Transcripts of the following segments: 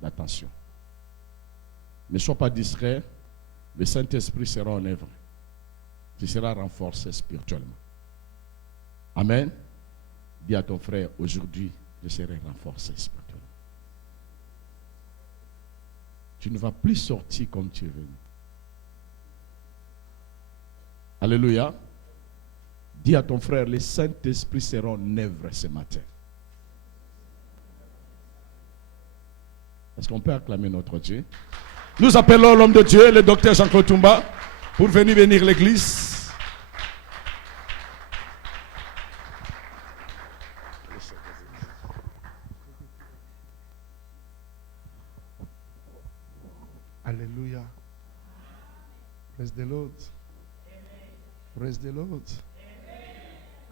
d'attention. Ne sois pas distrait, le Saint-Esprit sera en œuvre. Tu seras renforcé spirituellement. Amen. Dis à ton frère, aujourd'hui, je serai renforcé spirituellement. Tu ne vas plus sortir comme tu es venu. Alléluia. Dis à ton frère, le Saint-Esprit sera en œuvre ce matin. Est-ce qu'on peut acclamer notre Dieu? Nous appelons l'homme de Dieu, le docteur Jean-Claude Toumba, pour venir bénir l'église. Alléluia. Praise the Lord. Praise the Lord.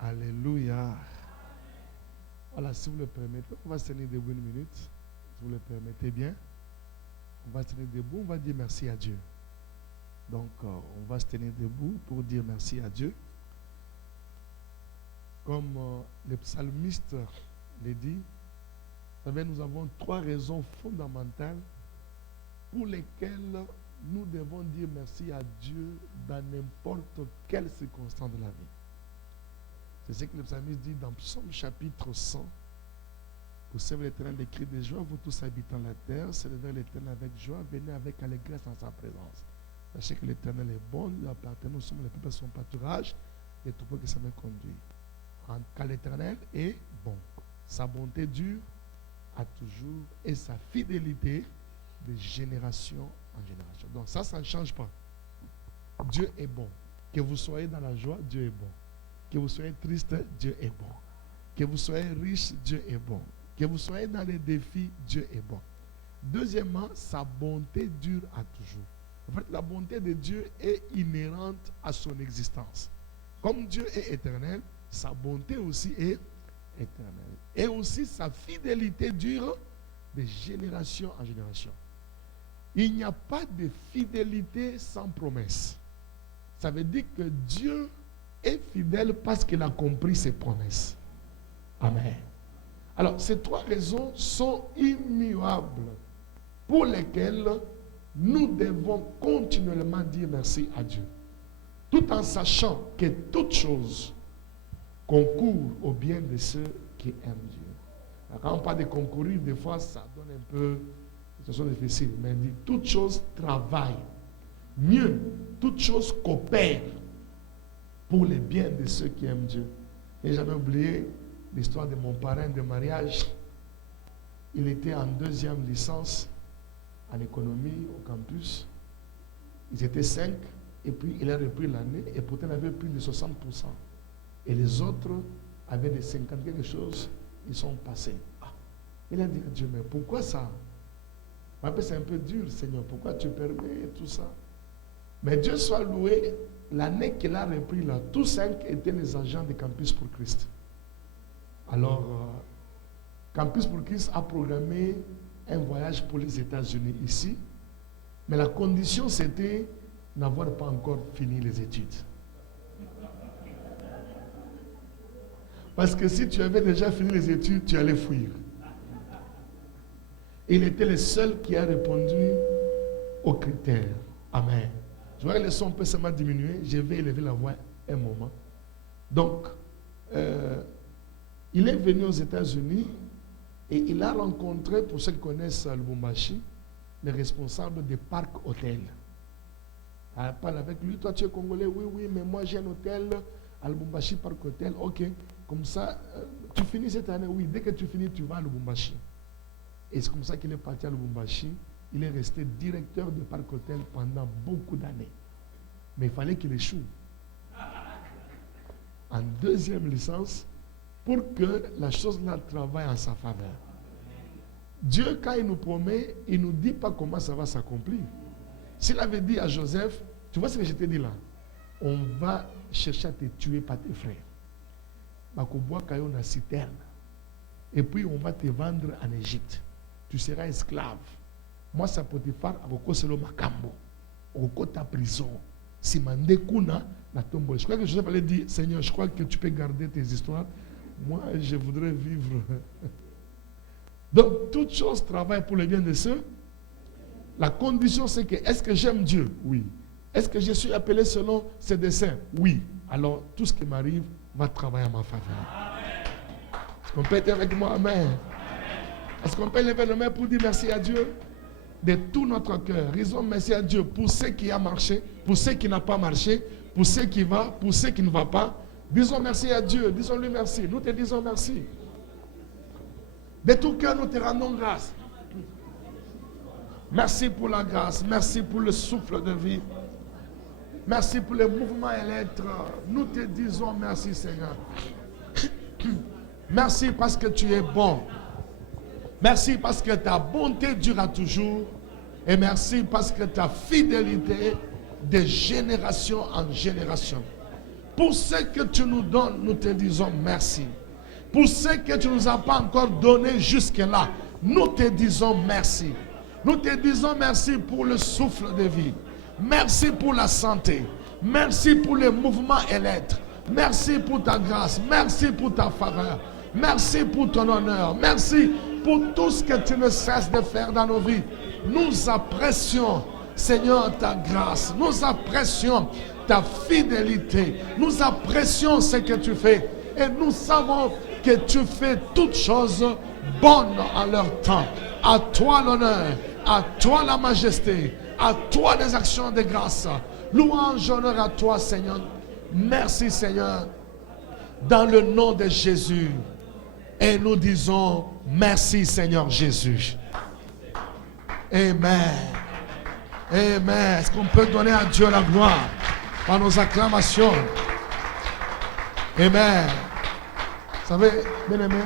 Alléluia. Voilà, si vous le permettez, on va se tenir debout une minute. Si vous le permettez bien. On va se tenir debout, on va dire merci à Dieu. Donc, on va se tenir debout pour dire merci à Dieu. Comme le psalmiste l'a dit, vous savez, nous avons 3 raisons fondamentales pour lesquelles nous devons dire merci à Dieu dans n'importe quelle circonstance de la vie. C'est ce que le psalmiste dit dans Psaume chapitre 100. Vous servez l'Éternel des cris de joie, vous tous habitants de la terre, célébrez l'Éternel avec joie, venez avec allégresse en sa présence. Sachez que l'Éternel est bon, nous appartenons, nous sommes les peuples de son pâturage, les troupeaux qui s'en conduit. Car l'Éternel est bon. Sa bonté dure à toujours et sa fidélité de génération en génération. Donc ça ne change pas. Dieu est bon. Que vous soyez dans la joie, Dieu est bon. Que vous soyez triste, Dieu est bon. Que vous soyez riche, Dieu est bon. Que vous soyez dans les défis, Dieu est bon. Deuxièmement, sa bonté dure à toujours. En fait, la bonté de Dieu est inhérente à son existence. Comme Dieu est éternel, sa bonté aussi est éternelle. Et aussi sa fidélité dure de génération en génération. Il n'y a pas de fidélité sans promesse. Ça veut dire que Dieu est fidèle parce qu'il a compris ses promesses. Amen. Alors, ces 3 raisons sont immuables pour lesquelles nous devons continuellement dire merci à Dieu. Tout en sachant que toute chose concourt au bien de ceux qui aiment Dieu. Alors, quand on parle de concourir, des fois, ça donne un peu une situation difficile. Mais il dit, toute chose travaille. Mieux, toute chose coopère pour le bien de ceux qui aiment Dieu. Et j'avais oublié l'histoire de mon parrain de mariage. Il était en 2e licence en économie au campus. Ils étaient 5 et puis il a repris l'année et pourtant il avait plus de 60%. Et les autres avaient des 50 quelque chose, ils sont passés. Ah. Il a dit à Dieu, mais pourquoi ça? C'est un peu dur, Seigneur, pourquoi tu permets tout ça? Mais Dieu soit loué, l'année qu'il a repris là, tous 5 étaient les agents de Campus pour Christ. Alors, Campus pour Christ a programmé un voyage pour les États-Unis ici, mais la condition c'était n'avoir pas encore fini les études. Parce que si tu avais déjà fini les études, tu allais fuir. Il était le seul qui a répondu aux critères. Amen. Je vois que le son peut seulement diminuer. Je vais élever la voix un moment. Donc, il est venu aux États-Unis et il a rencontré, pour ceux qui connaissent Lubumbashi, le responsable des parcs hôtels. Elle parle avec lui. Toi, tu es Congolais? Oui, oui, mais moi, j'ai un hôtel à Lubumbashi, parc hôtel. Ok, comme ça, tu finis cette année? Oui, dès que tu finis, tu vas à Lubumbashi. Et c'est comme ça qu'il est parti à Lubumbashi. Il est resté directeur de parc hôtel pendant beaucoup d'années. Mais il fallait qu'il échoue en 2e licence pour que la chose là travaille en sa faveur. Dieu, quand il nous promet, il ne nous dit pas comment ça va s'accomplir. S'il avait dit à Joseph, tu vois ce que je t'ai dit là? On va chercher à te tuer par tes frères. Et puis on va te vendre en Égypte. Tu seras esclave. Moi, ça peut te faire à Selo Makambo. Au ta prison. Si Mandekuna na tombe. Je crois que Joseph allait dire, Seigneur, je crois que tu peux garder tes histoires. Moi, je voudrais vivre Donc, toute chose travaille pour le bien de ceux. La condition, c'est que, est-ce que j'aime Dieu? Oui. Est-ce que je suis appelé selon ses desseins? Oui. Alors, tout ce qui m'arrive va travailler à ma faveur. Est-ce qu'on peut être avec moi? Amen. Est-ce qu'on peut lever le main pour dire merci à Dieu? De tout notre cœur, disons merci à Dieu pour ce qui a marché, pour ce qui n'a pas marché, pour ce qui va, pour ce qui ne va pas. Disons merci à Dieu, disons-lui merci. Nous te disons merci. De tout cœur, nous te rendons grâce. Merci pour la grâce, merci pour le souffle de vie. Merci pour le mouvement et l'être. Nous te disons merci, Seigneur. Merci parce que tu es bon. Merci parce que ta bonté durera toujours. Et merci parce que ta fidélité de génération en génération. Pour ce que tu nous donnes, nous te disons merci. Pour ce que tu ne nous as pas encore donné jusque-là, nous te disons merci. Nous te disons merci pour le souffle de vie. Merci pour la santé. Merci pour le mouvement et l'être. Merci pour ta grâce. Merci pour ta faveur. Merci pour ton honneur. Merci pour tout ce que tu ne cesses de faire dans nos vies. Nous apprécions, Seigneur, ta grâce. Nous apprécions ta fidélité. Nous apprécions ce que tu fais. Et nous savons que tu fais toutes choses bonnes en leur temps. À toi l'honneur, à toi la majesté, à toi les actions de grâce. Louange, honneur à toi, Seigneur. Merci, Seigneur. Dans le nom de Jésus. Et nous disons merci, Seigneur Jésus. Amen. Amen. Est-ce qu'on peut donner à Dieu la gloire par nos acclamations? Amen. Vous savez, bien aimé,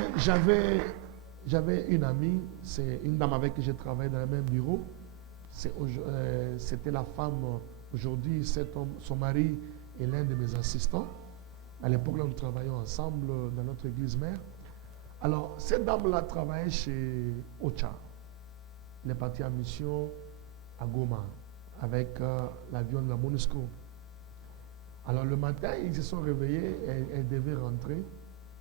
j'avais une amie, c'est une dame avec qui j'ai travaillé dans le même bureau. C'était la femme, aujourd'hui, cet homme, son mari est l'un de mes assistants. À l'époque, là, nous travaillions ensemble dans notre église mère. Alors, cette dame-là travaillait chez Ocha. Elle est partie en mission à Goma avec l'avion de la MONUSCO. Alors, le matin, ils se sont réveillés, elle devait rentrer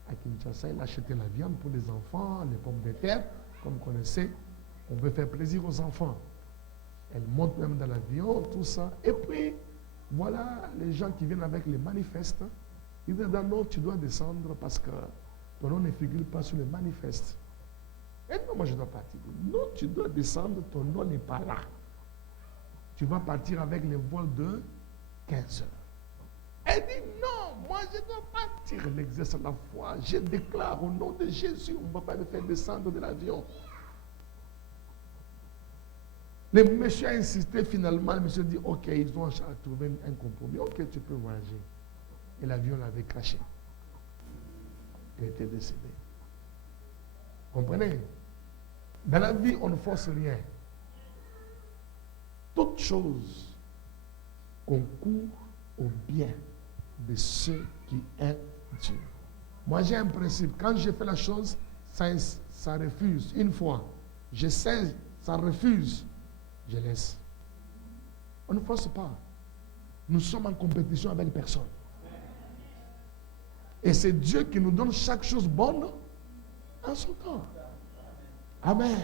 à Kinshasa. Elle achetait la viande pour les enfants, les pommes de terre. Comme vous connaissez, on veut faire plaisir aux enfants. Elle monte même dans l'avion, tout ça. Et puis, voilà les gens qui viennent avec les manifestes. Ils disent, non, tu dois descendre parce que ton nom ne figure pas sur les manifestes. Et non, moi je dois partir. Non, tu dois descendre, ton nom n'est pas là. Tu vas partir avec les vols de 15 heures. Elle dit, non, moi je dois partir. Elle exerce la foi. Je déclare au nom de Jésus, on ne va pas me faire descendre de l'avion. Le monsieur a insisté finalement, le monsieur dit, ok, ils ont trouvé un compromis. Ok, tu peux voyager. Et l'avion l'avait craché. Il était décédé. Comprenez? Dans la vie, on ne force rien. Toute chose concourt au bien de ceux qui aiment Dieu. Moi, j'ai un principe. Quand je fais la chose, ça refuse. Une fois, je sais, ça refuse, je laisse. On ne force pas. Nous sommes en compétition avec personne. Et c'est Dieu qui nous donne chaque chose bonne en son temps. Amen.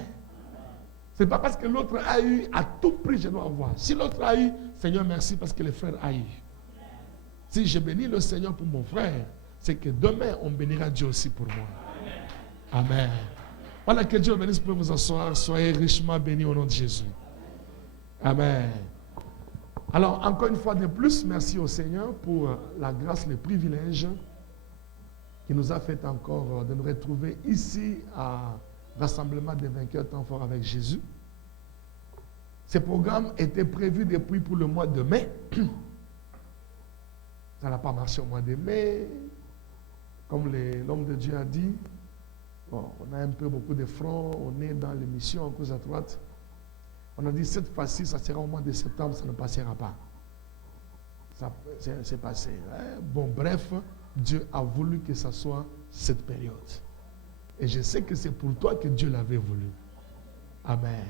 Ce n'est pas parce que l'autre a eu, à tout prix, je dois avoir. Si l'autre a eu, Seigneur, merci parce que le frère a eu. Si je bénis le Seigneur pour mon frère, c'est que demain, on bénira Dieu aussi pour moi. Amen. Voilà, que Dieu bénisse, pour vous asseoir. Soyez richement bénis au nom de Jésus. Amen. Alors, encore une fois de plus, merci au Seigneur pour la grâce, le privilège qui nous a fait encore de nous retrouver ici à Rassemblement des vainqueurs temps fort avec Jésus. Ce programme était prévu depuis pour le mois de mai. Ça n'a pas marché au mois de mai. Comme l'homme de Dieu a dit, bon, on a un peu beaucoup de fronts, on est dans l'émission en cause à droite. On a dit cette fois-ci, ça sera au mois de septembre, ça ne passera pas. Ça c'est passé. Hein? Bon, bref, Dieu a voulu que ça soit cette période. Et je sais que c'est pour toi que Dieu l'avait voulu. Amen.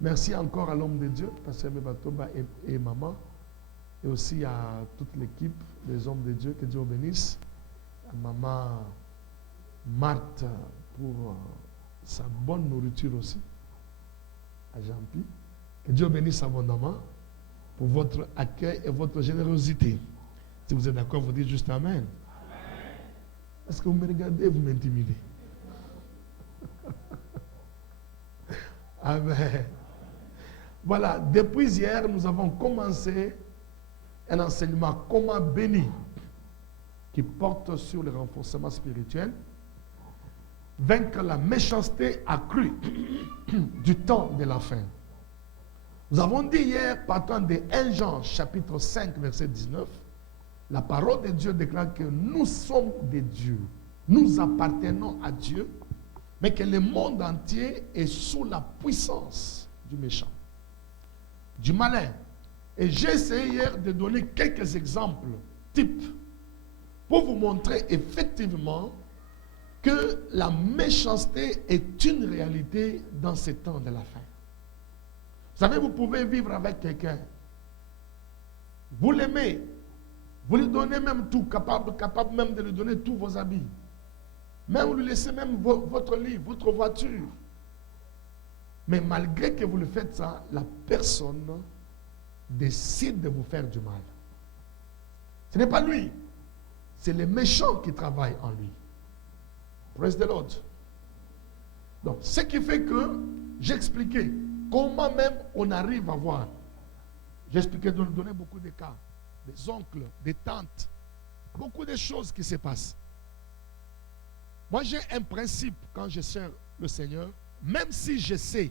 Merci encore à l'homme de Dieu, Pasteur Mebatoba et maman, et aussi à toute l'équipe des hommes de Dieu, que Dieu bénisse. À maman Marthe pour sa bonne nourriture aussi à Jean-Pi. Que Dieu bénisse abondamment pour votre accueil et votre générosité. Si vous êtes d'accord, vous dites juste Amen. Est-ce que vous me regardez et vous m'intimidez? Amen. Voilà, depuis hier, nous avons commencé un enseignement comment béni qui porte sur le renforcement spirituel, vaincre la méchanceté accrue du temps de la fin. Nous avons dit hier, partant de 1 Jean chapitre 5, verset 19, la parole de Dieu déclare que nous sommes des dieux, nous appartenons à Dieu, mais que le monde entier est sous la puissance du méchant, du malin. Et j'ai essayé hier de donner quelques exemples types pour vous montrer effectivement que la méchanceté est une réalité dans ces temps de la fin. Vous savez, vous pouvez vivre avec quelqu'un, vous l'aimez, vous lui donnez même tout, capable même de lui donner tous vos habits, même vous lui laissez même votre lit, votre voiture. Mais malgré que vous le faites ça, la personne décide de vous faire du mal. Ce n'est pas lui, c'est les méchants qui travaillent en lui. Praise the Lord. Donc, ce qui fait que j'expliquais comment même on arrive à voir. J'expliquais de nous donner beaucoup de cas, des oncles, des tantes, beaucoup de choses qui se passent. Moi, j'ai un principe quand je sers le Seigneur, même si je sais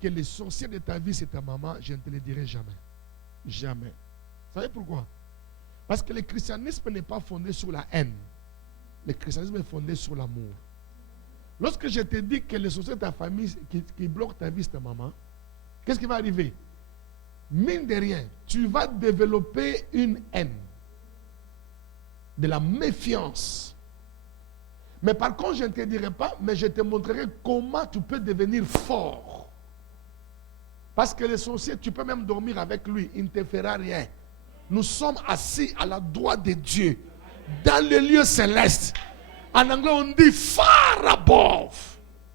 que les sorciers de ta vie, c'est ta maman, je ne te le dirai jamais. Jamais. Vous savez pourquoi? Parce que le christianisme n'est pas fondé sur la haine. Le christianisme est fondé sur l'amour. Lorsque je te dis que les sorciers de ta famille qui bloquent ta vie, c'est ta maman, qu'est-ce qui va arriver? Mine de rien, tu vas développer une haine, de la méfiance. Mais par contre, je ne te dirai pas, mais je te montrerai comment tu peux devenir fort. Parce que les sorciers, tu peux même dormir avec lui, il ne te fera rien. Nous sommes assis à la droite de Dieu, dans le lieu céleste. En anglais, on dit far above,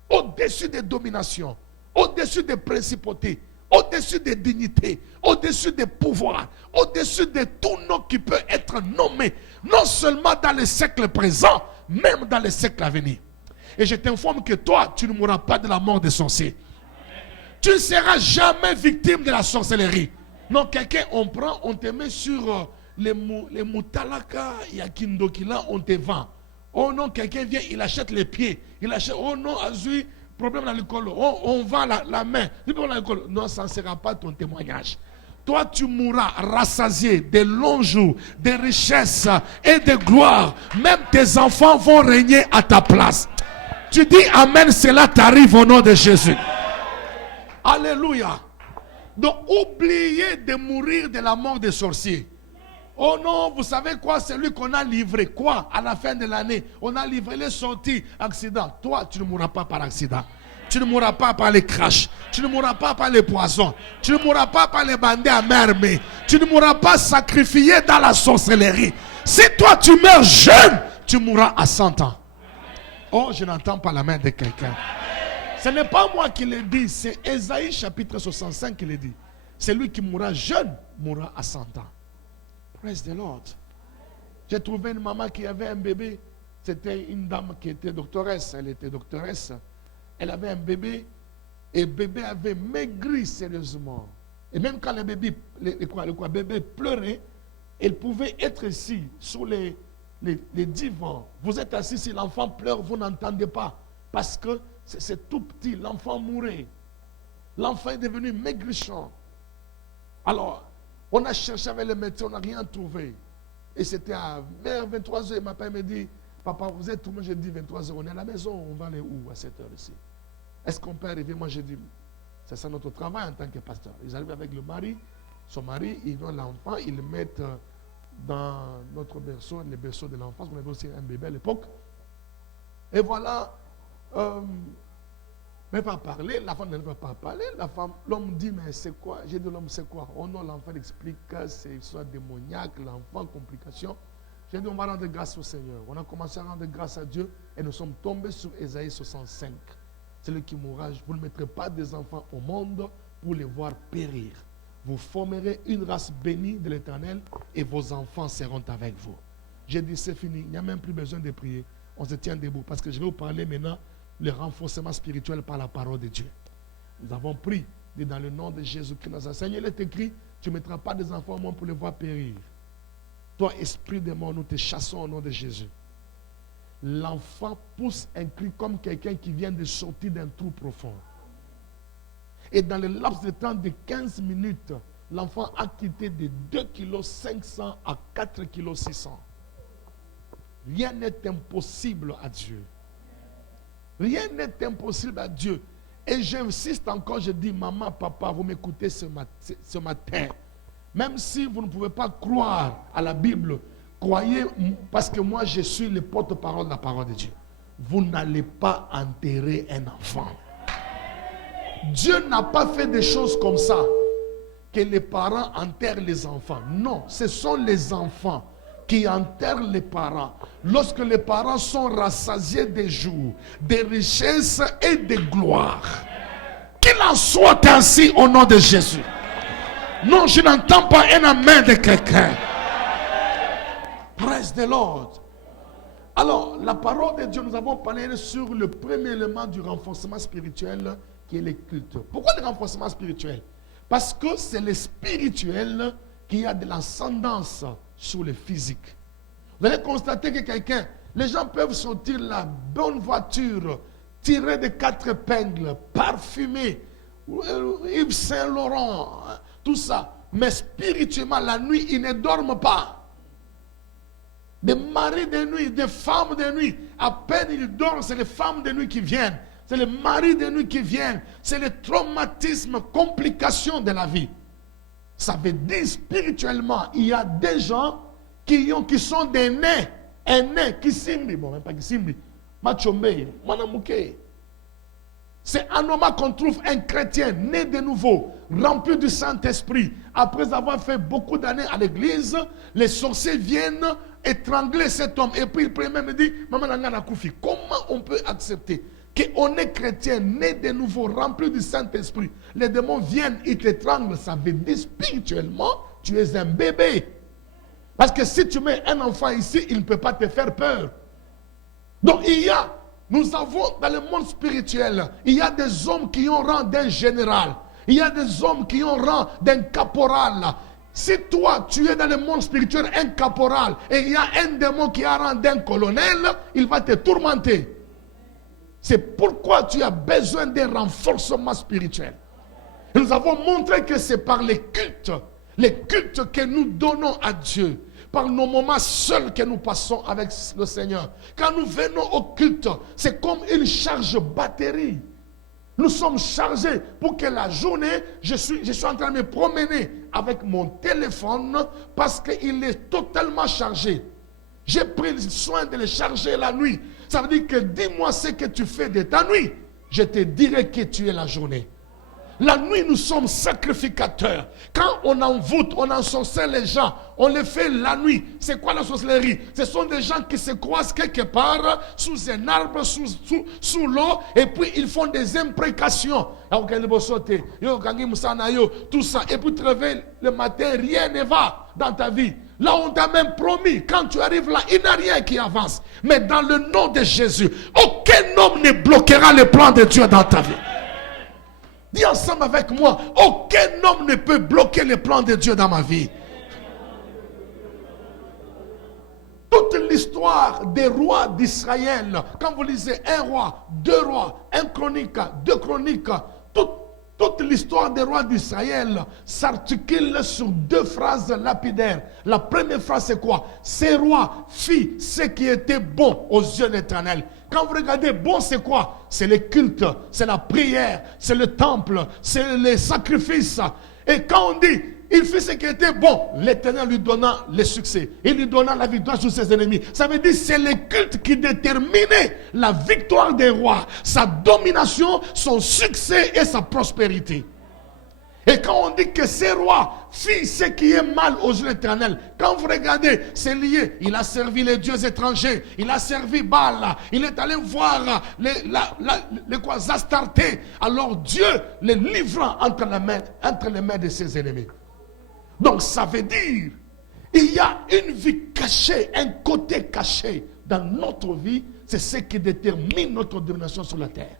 au-dessus des dominations, au-dessus des principautés, au-dessus des dignités, au-dessus des pouvoirs, au-dessus de tout nom qui peut être nommé, non seulement dans le siècle présent, même dans le siècle à venir. Et je t'informe que toi, tu ne mourras pas de la mort des sorciers. Tu ne seras jamais victime de la sorcellerie. Non, quelqu'un, on prend, on te met sur les moutalaka, yakindokila, on te vend. Oh non, quelqu'un vient, il achète les pieds. Il achète, oh non, Azui, problème dans l'école. Oh, on vend la main. Non, ça ne sera pas ton témoignage. Toi, tu mourras rassasié de longs jours, de richesses et de gloire. Même tes enfants vont régner à ta place. Tu dis Amen, cela t'arrive au nom de Jésus. Alléluia. Donc, oubliez de mourir de la mort des sorciers. Oh non, vous savez quoi? C'est lui qu'on a livré. Quoi? À la fin de l'année, on a livré les sorties. Accident. Toi, tu ne mourras pas par accident. Tu ne mourras pas par les crashs. Tu ne mourras pas par les poisons. Tu ne mourras pas par les bandits à main armée. Tu ne mourras pas sacrifié dans la sorcellerie. Si toi, tu meurs jeune, tu mourras à 100 ans. Oh, je n'entends pas la main de quelqu'un. Ce n'est pas moi qui le dis, c'est Ésaïe chapitre 65 qui le dit. Celui qui mourra jeune mourra à 100 ans. Praise the Lord. J'ai trouvé une maman qui avait un bébé. C'était une dame qui était doctoresse. Elle était doctoresse. Elle avait un bébé. Et le bébé avait maigri sérieusement. Et même quand le bébé pleurait, elle pouvait être ici, sur les divans. Vous êtes assis, si l'enfant pleure, vous n'entendez pas. Parce que c'est tout petit, l'enfant mourait. L'enfant est devenu maigrichon. Alors, on a cherché avec les médecins, on n'a rien trouvé. Et c'était à vers 23h, ma père me dit, papa, vous êtes où? Moi, j'ai dit 23h, on est à la maison, on va aller où à cette heure ici? Est-ce qu'on peut arriver? Moi, j'ai dit, c'est ça notre travail en tant que pasteur. Ils arrivent avec le mari, son mari, ils vont l'enfant, ils le mettent dans notre berceau, le berceau de l'enfance. On avait aussi un bébé à l'époque. Et voilà, mais pas parler, la femme ne veut pas parler. L'homme dit, mais c'est quoi? J'ai dit, l'homme, c'est quoi? Oh non, l'enfant explique que c'est soit démoniaque, l'enfant, complication. J'ai dit, on va rendre grâce au Seigneur. On a commencé à rendre grâce à Dieu et nous sommes tombés sur Ésaïe 65. celui qui mourra. Vous ne mettrez pas des enfants au monde pour les voir périr. Vous formerez une race bénie de l'Éternel et vos enfants seront avec vous. J'ai dit, c'est fini. Il n'y a même plus besoin de prier. On se tient debout parce que je vais vous parler maintenant le renforcement spirituel par la parole de Dieu. Nous avons pris dans le nom de Jésus-Christ. Dans Seigneur, il est écrit, tu ne mettras pas des enfants au monde pour les voir périr. Toi, esprit de mort, nous te chassons au nom de Jésus. L'enfant pousse un cri comme quelqu'un qui vient de sortir d'un trou profond. Et dans le laps de temps de 15 minutes, l'enfant a quitté de 2,5 kg à 4,6 kg. Rien n'est impossible à Dieu. Rien n'est impossible à Dieu. Et j'insiste encore, je dis, maman, papa, vous m'écoutez ce matin. Même si vous ne pouvez pas croire à la Bible, croyez, parce que moi, je suis le porte-parole de la parole de Dieu. Vous n'allez pas enterrer un enfant. Dieu n'a pas fait des choses comme ça, que les parents enterrent les enfants. Non, ce sont les enfants qui enterrent les parents. Lorsque les parents sont rassasiés des jours, des richesses et de gloire. Qu'il en soit ainsi au nom de Jésus. Non, je n'entends pas un amen de quelqu'un. Praise the Lord. Alors, la parole de Dieu, nous avons parlé sur le premier élément du renforcement spirituel qui est le culte. Pourquoi le renforcement spirituel? Parce que c'est le spirituel qui a de l'ascendance sur le physique. Vous allez constater que quelqu'un, les gens peuvent sortir la bonne voiture, tirée de 4 épingles, parfumée, Yves Saint-Laurent, tout ça. Mais spirituellement, la nuit, ils ne dorment pas. Des maris de nuit, des femmes de nuit, à peine ils dorment, c'est les femmes de nuit qui viennent. C'est les maris de nuit qui viennent. C'est les traumatismes, complications de la vie. Ça veut dire spirituellement, il y a des gens qui sont des nés. Un né qui simbi, bon, même pas qui simbi. Machombe, manamouke. C'est un homme qu'on trouve un chrétien né de nouveau, rempli du Saint-Esprit. Après avoir fait beaucoup d'années à l'église, les sorciers viennent étrangler cet homme. Et puis il peut même dire, Maman Nangana Koufi, comment on peut accepter qu'on est chrétien, né de nouveau, rempli du Saint-Esprit? Les démons viennent, ils t'étranglent. Ça veut dire spirituellement, tu es un bébé. Parce que si tu mets un enfant ici, il ne peut pas te faire peur. Donc nous avons dans le monde spirituel, il y a des hommes qui ont rang d'un général. Il y a des hommes qui ont rang d'un caporal. Si toi, tu es dans le monde spirituel un caporal et il y a un démon qui a rang d'un colonel, il va te tourmenter. C'est pourquoi tu as besoin d'un renforcement spirituel. Et nous avons montré que c'est par les cultes que nous donnons à Dieu, par nos moments seuls que nous passons avec le Seigneur. Quand nous venons au culte, c'est comme une charge batterie. Nous sommes chargés pour que la journée, je suis en train de me promener avec mon téléphone parce qu'il est totalement chargé. J'ai pris soin de le charger la nuit. Ça veut dire que dis-moi ce que tu fais de ta nuit. Je te dirai que tu es la journée. La nuit, nous sommes sacrificateurs. Quand on envoûte, on ensorcelle les gens, on les fait la nuit. C'est quoi la sorcellerie? Ce sont des gens qui se croisent quelque part, sous un arbre, sous l'eau, et puis ils font des imprécations. Tout ça. Et puis tu te réveilles le matin, rien ne va dans ta vie. Là, on t'a même promis, quand tu arrives là, il n'y a rien qui avance. Mais dans le nom de Jésus, aucun homme ne bloquera le plan de Dieu dans ta vie. Dis ensemble avec moi, aucun homme ne peut bloquer les plans de Dieu dans ma vie. Toute l'histoire des rois d'Israël, quand vous lisez un roi, deux rois, un chronique, deux chroniques, toute l'histoire des rois d'Israël s'articule sur 2 phrases lapidaires. La première phrase, c'est quoi? Ces rois firent ce qui était bon aux yeux de l'Éternel. Quand vous regardez, bon, c'est quoi? C'est le culte, c'est la prière, c'est le temple, c'est les sacrifices. Et quand on dit, il fit ce qui était bon, l'Éternel lui donna le succès. Il lui donna la victoire sur ses ennemis. Ça veut dire que c'est le culte qui déterminait la victoire des rois, sa domination, son succès et sa prospérité. Et quand on dit que ces rois fit ce qui est mal aux yeux de l'Éternel, quand vous regardez, c'est lié. Il a servi les dieux étrangers, il a servi Baal, il est allé voir les quoi, Astarté. Alors Dieu les livra entre les mains de ses ennemis. Donc ça veut dire, il y a une vie cachée, un côté caché dans notre vie. C'est ce qui détermine notre domination sur la terre.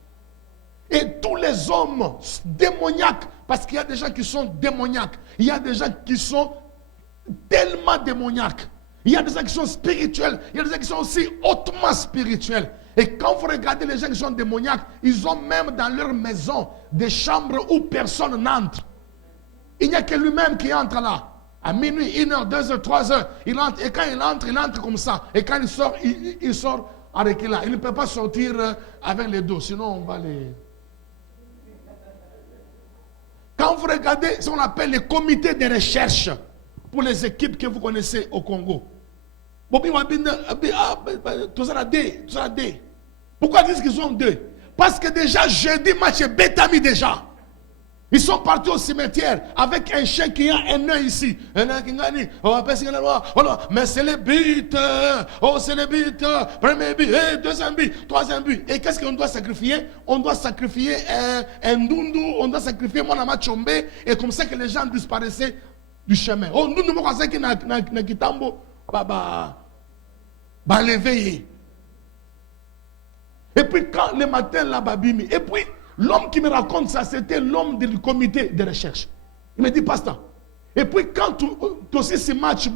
Et tous les hommes démoniaques, parce qu'il y a des gens qui sont démoniaques, il y a des gens qui sont tellement démoniaques, il y a des gens qui sont spirituels, il y a des gens qui sont aussi hautement spirituels. Et quand vous regardez les gens qui sont démoniaques, ils ont même dans leur maison des chambres où personne n'entre. Il n'y a que lui-même qui entre là. À minuit, 1h, 2h, 3h, il entre. Et quand il entre comme ça. Et quand il sort avec là. Il ne peut pas sortir avec les dos, sinon on va les... Quand vous regardez ce qu'on appelle les comités de recherche pour les équipes que vous connaissez au Congo. Pourquoi ils disent qu'ils sont deux? Parce que déjà jeudi match est Betami déjà. Ils sont partis au cimetière avec un chien qui a un œil ici. Un œil qui gagne. Mais c'est le but. Oh, c'est le but. Premier but, deuxième but, troisième but. Et qu'est-ce qu'on doit sacrifier? On doit sacrifier un ndundu. On doit sacrifier Monama Chombe. Et comme ça que les gens disparaissaient du chemin. Oh, nous nous pensons que na kitambo l'éveiller. Et puis quand le matin là babimi. Et puis l'homme qui me raconte ça, c'était l'homme du comité de recherche. Il me dit, pasteur. Et puis quand tu aussi ce match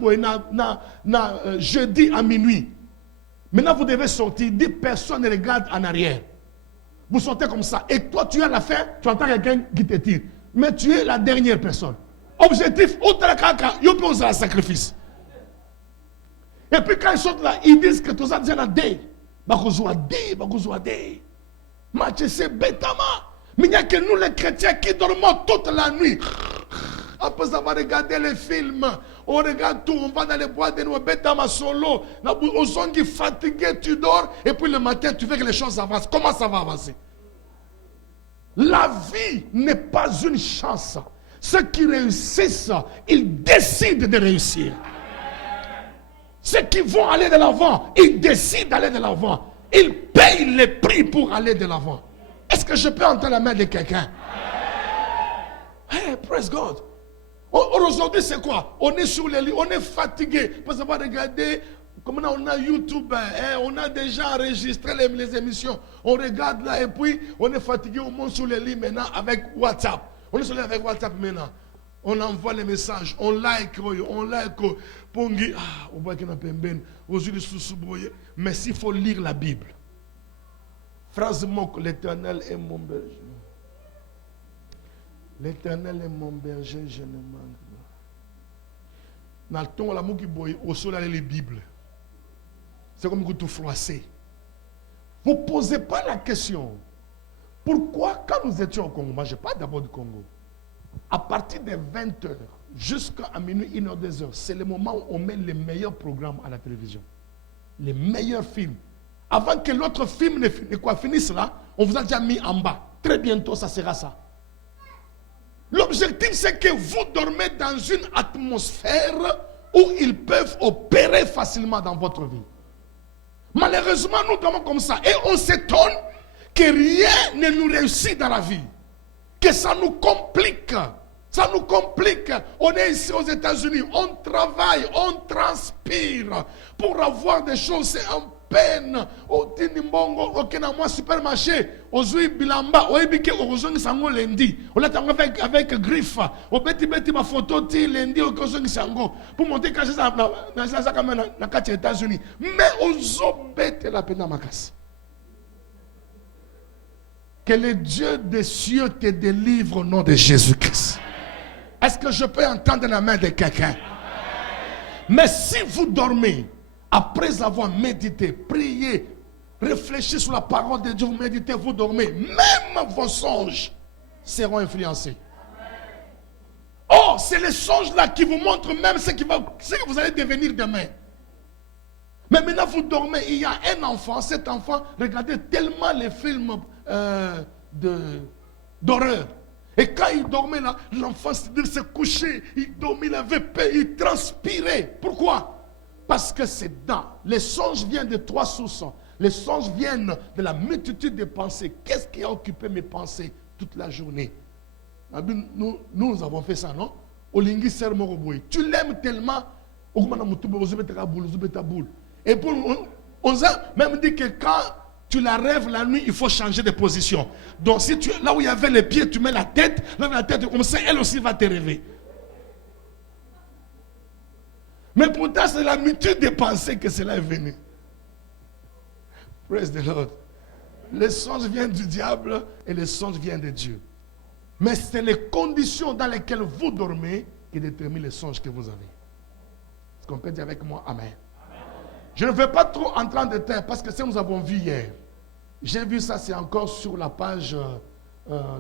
jeudi à minuit, maintenant vous devez sortir, 10 personnes ne regardent en arrière. Vous sortez comme ça. Et toi, tu es à la fin, tu entends quelqu'un qui te tire. Mais tu es la dernière personne. Objectif, il peut un sacrifice. Et puis quand ils sortent là, ils disent que tout ça déjà la dé. Match c'est bêtement. Mais il n'y a que nous les chrétiens qui dormons toute la nuit. Après ça, on va regarder les films. On regarde tout. On va dans les boîtes de nuit. Bêtement solo. Aux gens qui fatigués, tu dors. Et puis le matin, tu veux que les choses avancent. Comment ça va avancer? La vie n'est pas une chance. Ceux qui réussissent, ils décident de réussir. Ceux qui vont aller de l'avant, ils décident d'aller de l'avant. Ils payent les prix pour aller de l'avant. Est-ce que je peux entendre la main de quelqu'un? Hey, praise God. Aujourd'hui, c'est quoi? On est sur les lits, on est fatigué. Parce qu'on va regarder, comme on a YouTube, on a déjà enregistré les émissions. On regarde là et puis on est fatigué, on monte sur les lits maintenant avec WhatsApp. On est sur les lits avec WhatsApp maintenant. On envoie les messages, on like. Pongi, on voit qu'il y a un peu mais s'il faut lire la Bible. Phrase moque, l'Éternel est mon berger. L'Éternel est mon berger, je ne manque pas. Dans le temps, l'amour qui boit, au sol, les Bibles. C'est comme tout froissé. Vous ne posez pas la question. Pourquoi, quand nous étions au Congo, moi je parle d'abord du Congo, à partir de 20h jusqu'à minuit, 1h, 2h, c'est le moment où on met les meilleurs programmes à la télévision. Les meilleurs films. Avant que l'autre film ne finisse là, on vous a déjà mis en bas. Très bientôt, ça sera ça. L'objectif, c'est que vous dormez dans une atmosphère où ils peuvent opérer facilement dans votre vie. Malheureusement, nous dormons comme ça. Et on s'étonne que rien ne nous réussit dans la vie. Que ça nous complique. Ça nous complique. On est ici aux États-Unis. On travaille, on transpire. Pour avoir des choses, c'est en peine. Au Tinimbongo, au Kenamwa supermarché, au Zui Bilamba, au Ebike, au Rozongi Sango lundi. On l'a avec griffe. Au Beti ma photo ti lundi au Rozongi Sango. Pour monter cacher ça dans les États-Unis. Mais au Zobete la peine ma casse. Que le Dieu des cieux te délivre au nom de Jésus-Christ. Est-ce que je peux entendre la main de quelqu'un? Mais si vous dormez, après avoir médité, prié, réfléchi sur la parole de Dieu, vous méditez, vous dormez, même vos songes seront influencés. Oh, c'est les songes là qui vous montrent même ce que vous allez devenir demain. Mais maintenant vous dormez, il y a un enfant, cet enfant, regardez tellement les films d'horreur. Et quand il dormait là, l'enfant se couchait, il dormait, il avait peur, il transpirait. Pourquoi? Parce que c'est dans. Les songes viennent de 3 sources. Les songes viennent de la multitude de pensées. Qu'est-ce qui a occupé mes pensées toute la journée? Nous avons fait ça, non? Tu l'aimes tellement. Et pour, on a même dit que quand tu la rêves la nuit, il faut changer de position. Donc si tu, là où il y avait les pieds, tu mets la tête, là où la tête, comme ça, elle aussi va te rêver. Mais pourtant, c'est l'habitude de penser que cela est venu. Praise the Lord. Les songes viennent du diable et les songes viennent de Dieu. Mais c'est les conditions dans lesquelles vous dormez qui déterminent les songes que vous avez. Est-ce qu'on peut dire avec moi Amen? Je ne vais pas trop entrer en détail parce que ça nous avons vu hier. J'ai vu ça, c'est encore sur la page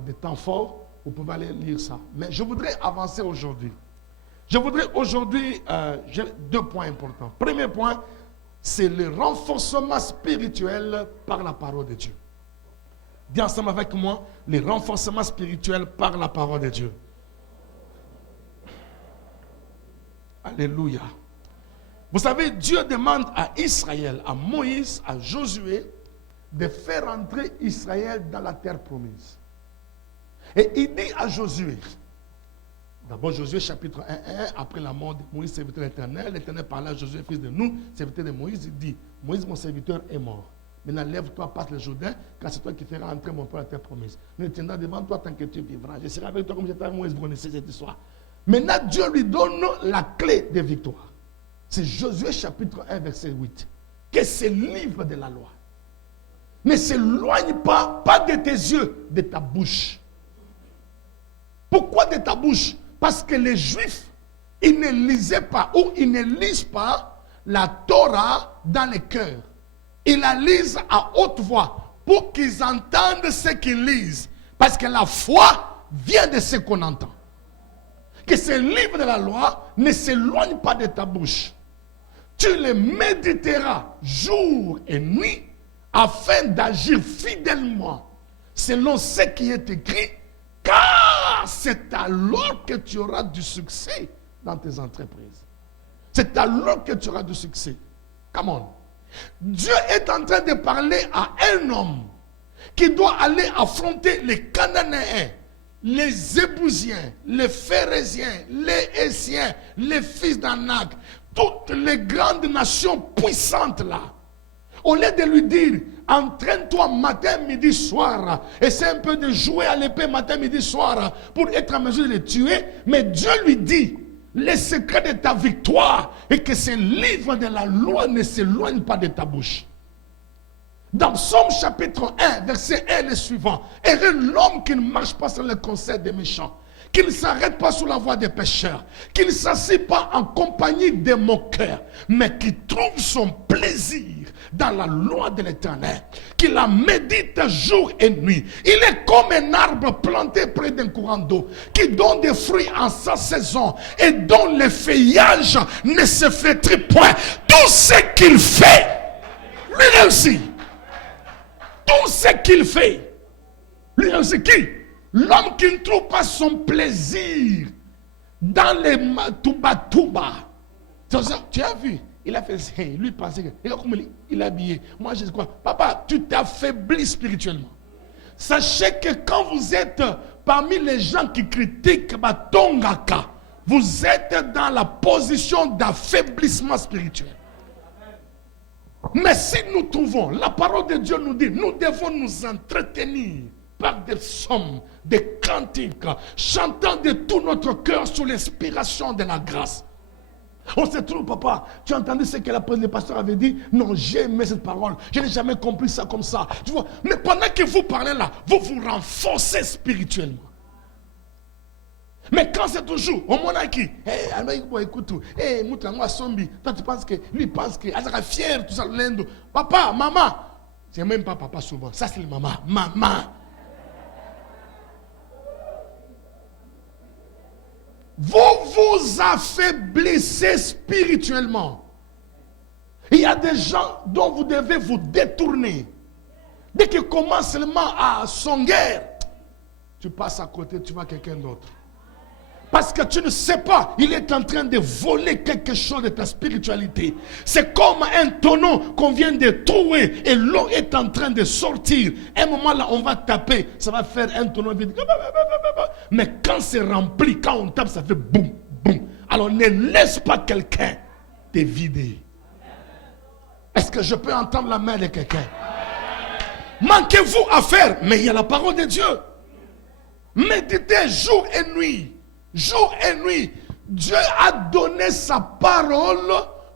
des temps forts. Vous pouvez aller lire ça. Mais je voudrais avancer aujourd'hui. J'ai 2 points importants. Premier point, c'est le renforcement spirituel par la parole de Dieu. Dis ensemble avec moi, le renforcement spirituel par la parole de Dieu. Alléluia. Vous savez, Dieu demande à Israël, à Moïse, à Josué, de faire entrer Israël dans la terre promise. Et il dit à Josué, d'abord Josué chapitre 1, après la mort de Moïse, serviteur de l'Éternel, l'Éternel parla à Josué, fils de Nun, serviteur de Moïse, il dit, Moïse, mon serviteur, est mort. Maintenant, lève-toi, passe le Jourdain, car c'est toi qui feras entrer mon peuple à la terre promise. Nous tiendrons devant toi tant que tu vivras. Je serai avec toi comme j'étais avec Moïse, vous connaissez cette histoire. Maintenant, Dieu lui donne la clé de victoire. C'est Josué chapitre 1, verset 8. Que ce livre de la loi ne s'éloigne pas de tes yeux, de ta bouche. Pourquoi de ta bouche? Parce que les Juifs, ils ne lisaient pas ou ils ne lisent pas la Torah dans les cœurs. Ils la lisent à haute voix pour qu'ils entendent ce qu'ils lisent. Parce que la foi vient de ce qu'on entend. Que ce livre de la loi ne s'éloigne pas de ta bouche. Tu le méditeras jour et nuit afin d'agir fidèlement selon ce qui est écrit, car c'est alors que tu auras du succès dans tes entreprises. C'est alors que tu auras du succès. Come on. Dieu est en train de parler à un homme qui doit aller affronter les Cananéens, les Ébousiens, les Phérésiens, les Essiens, les fils d'Anak, toutes les grandes nations puissantes là. Au lieu de lui dire, entraîne-toi matin, midi, soir, essaie un peu de jouer à l'épée matin, midi, soir, pour être en mesure de les tuer, mais Dieu lui dit, les secrets de ta victoire et que ce livre de la loi ne s'éloigne pas de ta bouche. Dans Psaume chapitre 1, verset 1 et le suivant, heureux l'homme qui ne marche pas sur le conseil des méchants, qui ne s'arrête pas sur la voie des pécheurs, qui ne s'assied pas en compagnie des moqueurs, mais qui trouve son plaisir dans la loi de l'Éternel, qui la médite jour et nuit. Il est comme un arbre planté près d'un courant d'eau, qui donne des fruits en sa saison et dont le feuillage ne se flétrit point. Tout ce qu'il fait, lui réussit. Tout ce qu'il fait, lui réussit. Qui? L'homme qui ne trouve pas son plaisir dans les touba. Tu as vu? Il a fait ça. Lui pensait que. Regarde comment il est habillé. Moi je dis quoi? Papa, tu t'affaiblis spirituellement. Sachez que quand vous êtes parmi les gens qui critiquent Tongaka, vous êtes dans la position d'affaiblissement spirituel. Mais si nous trouvons, la parole de Dieu nous dit, nous devons nous entretenir par des psaumes, des cantiques, chantant de tout notre cœur sous l'inspiration de la grâce. On se trouve, papa, tu as entendu ce que le pasteur avait dit? Non, j'ai aimé cette parole. Je n'ai jamais compris ça comme ça. Tu vois, mais pendant que vous parlez là, vous vous renforcez spirituellement. Mais quand c'est toujours, au monarchie, écoute, Moutango Sombi, toi tu penses que, lui pense que, il sera fier, tout ça, l'endo. Papa, maman, c'est même pas papa souvent, ça c'est le maman, maman. Vous vous affaiblissez spirituellement. Il y a des gens dont vous devez vous détourner. Dès qu'ils commencent seulement à son guerre, tu passes à côté, tu vois quelqu'un d'autre. Parce que tu ne sais pas, il est en train de voler quelque chose de ta spiritualité. C'est comme un tonneau qu'on vient de trouver et l'eau est en train de sortir. À un moment là, on va taper, ça va faire un tonneau vide. Mais quand c'est rempli, quand on tape, ça fait boum, boum. Alors ne laisse pas quelqu'un te vider. Est-ce que je peux entendre la main de quelqu'un? Manquez-vous à faire, mais il y a la parole de Dieu. Méditez jour et nuit. Jour et nuit. Dieu a donné sa parole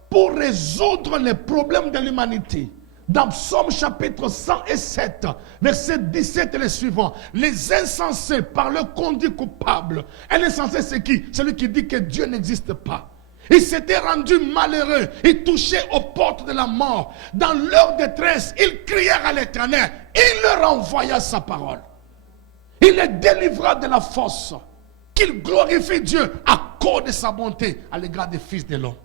pour résoudre les problèmes de l'humanité. Dans Psaume chapitre 107, verset 17 et les suivants. Les insensés par leur conduite coupable. Un insensé c'est qui? Celui qui dit que Dieu n'existe pas. Ils s'étaient rendus malheureux. Ils touchaient aux portes de la mort. Dans leur détresse, ils crièrent à l'Éternel. Il leur envoya sa parole. Il les délivra de la fosse. Qu'il glorifie Dieu à cause de sa bonté à l'égard des fils de l'homme.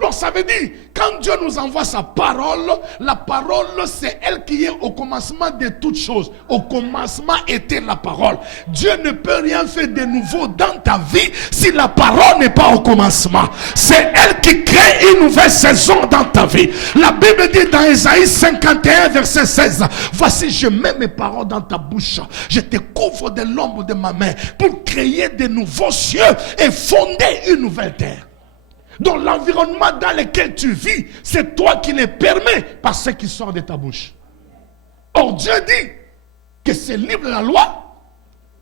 Donc ça veut dire, quand Dieu nous envoie sa parole, la parole c'est elle qui est au commencement de toutes choses. Au commencement était la parole. Dieu ne peut rien faire de nouveau dans ta vie si la parole n'est pas au commencement. C'est elle qui crée une nouvelle saison dans ta vie. La Bible dit dans Ésaïe 51 verset 16, voici je mets mes paroles dans ta bouche. Je te couvre de l'ombre de ma main pour créer de nouveaux cieux et fonder une nouvelle terre. Donc l'environnement dans lequel tu vis, c'est toi qui le permets par ce qui sort de ta bouche. Or Dieu dit que c'est libre de la loi,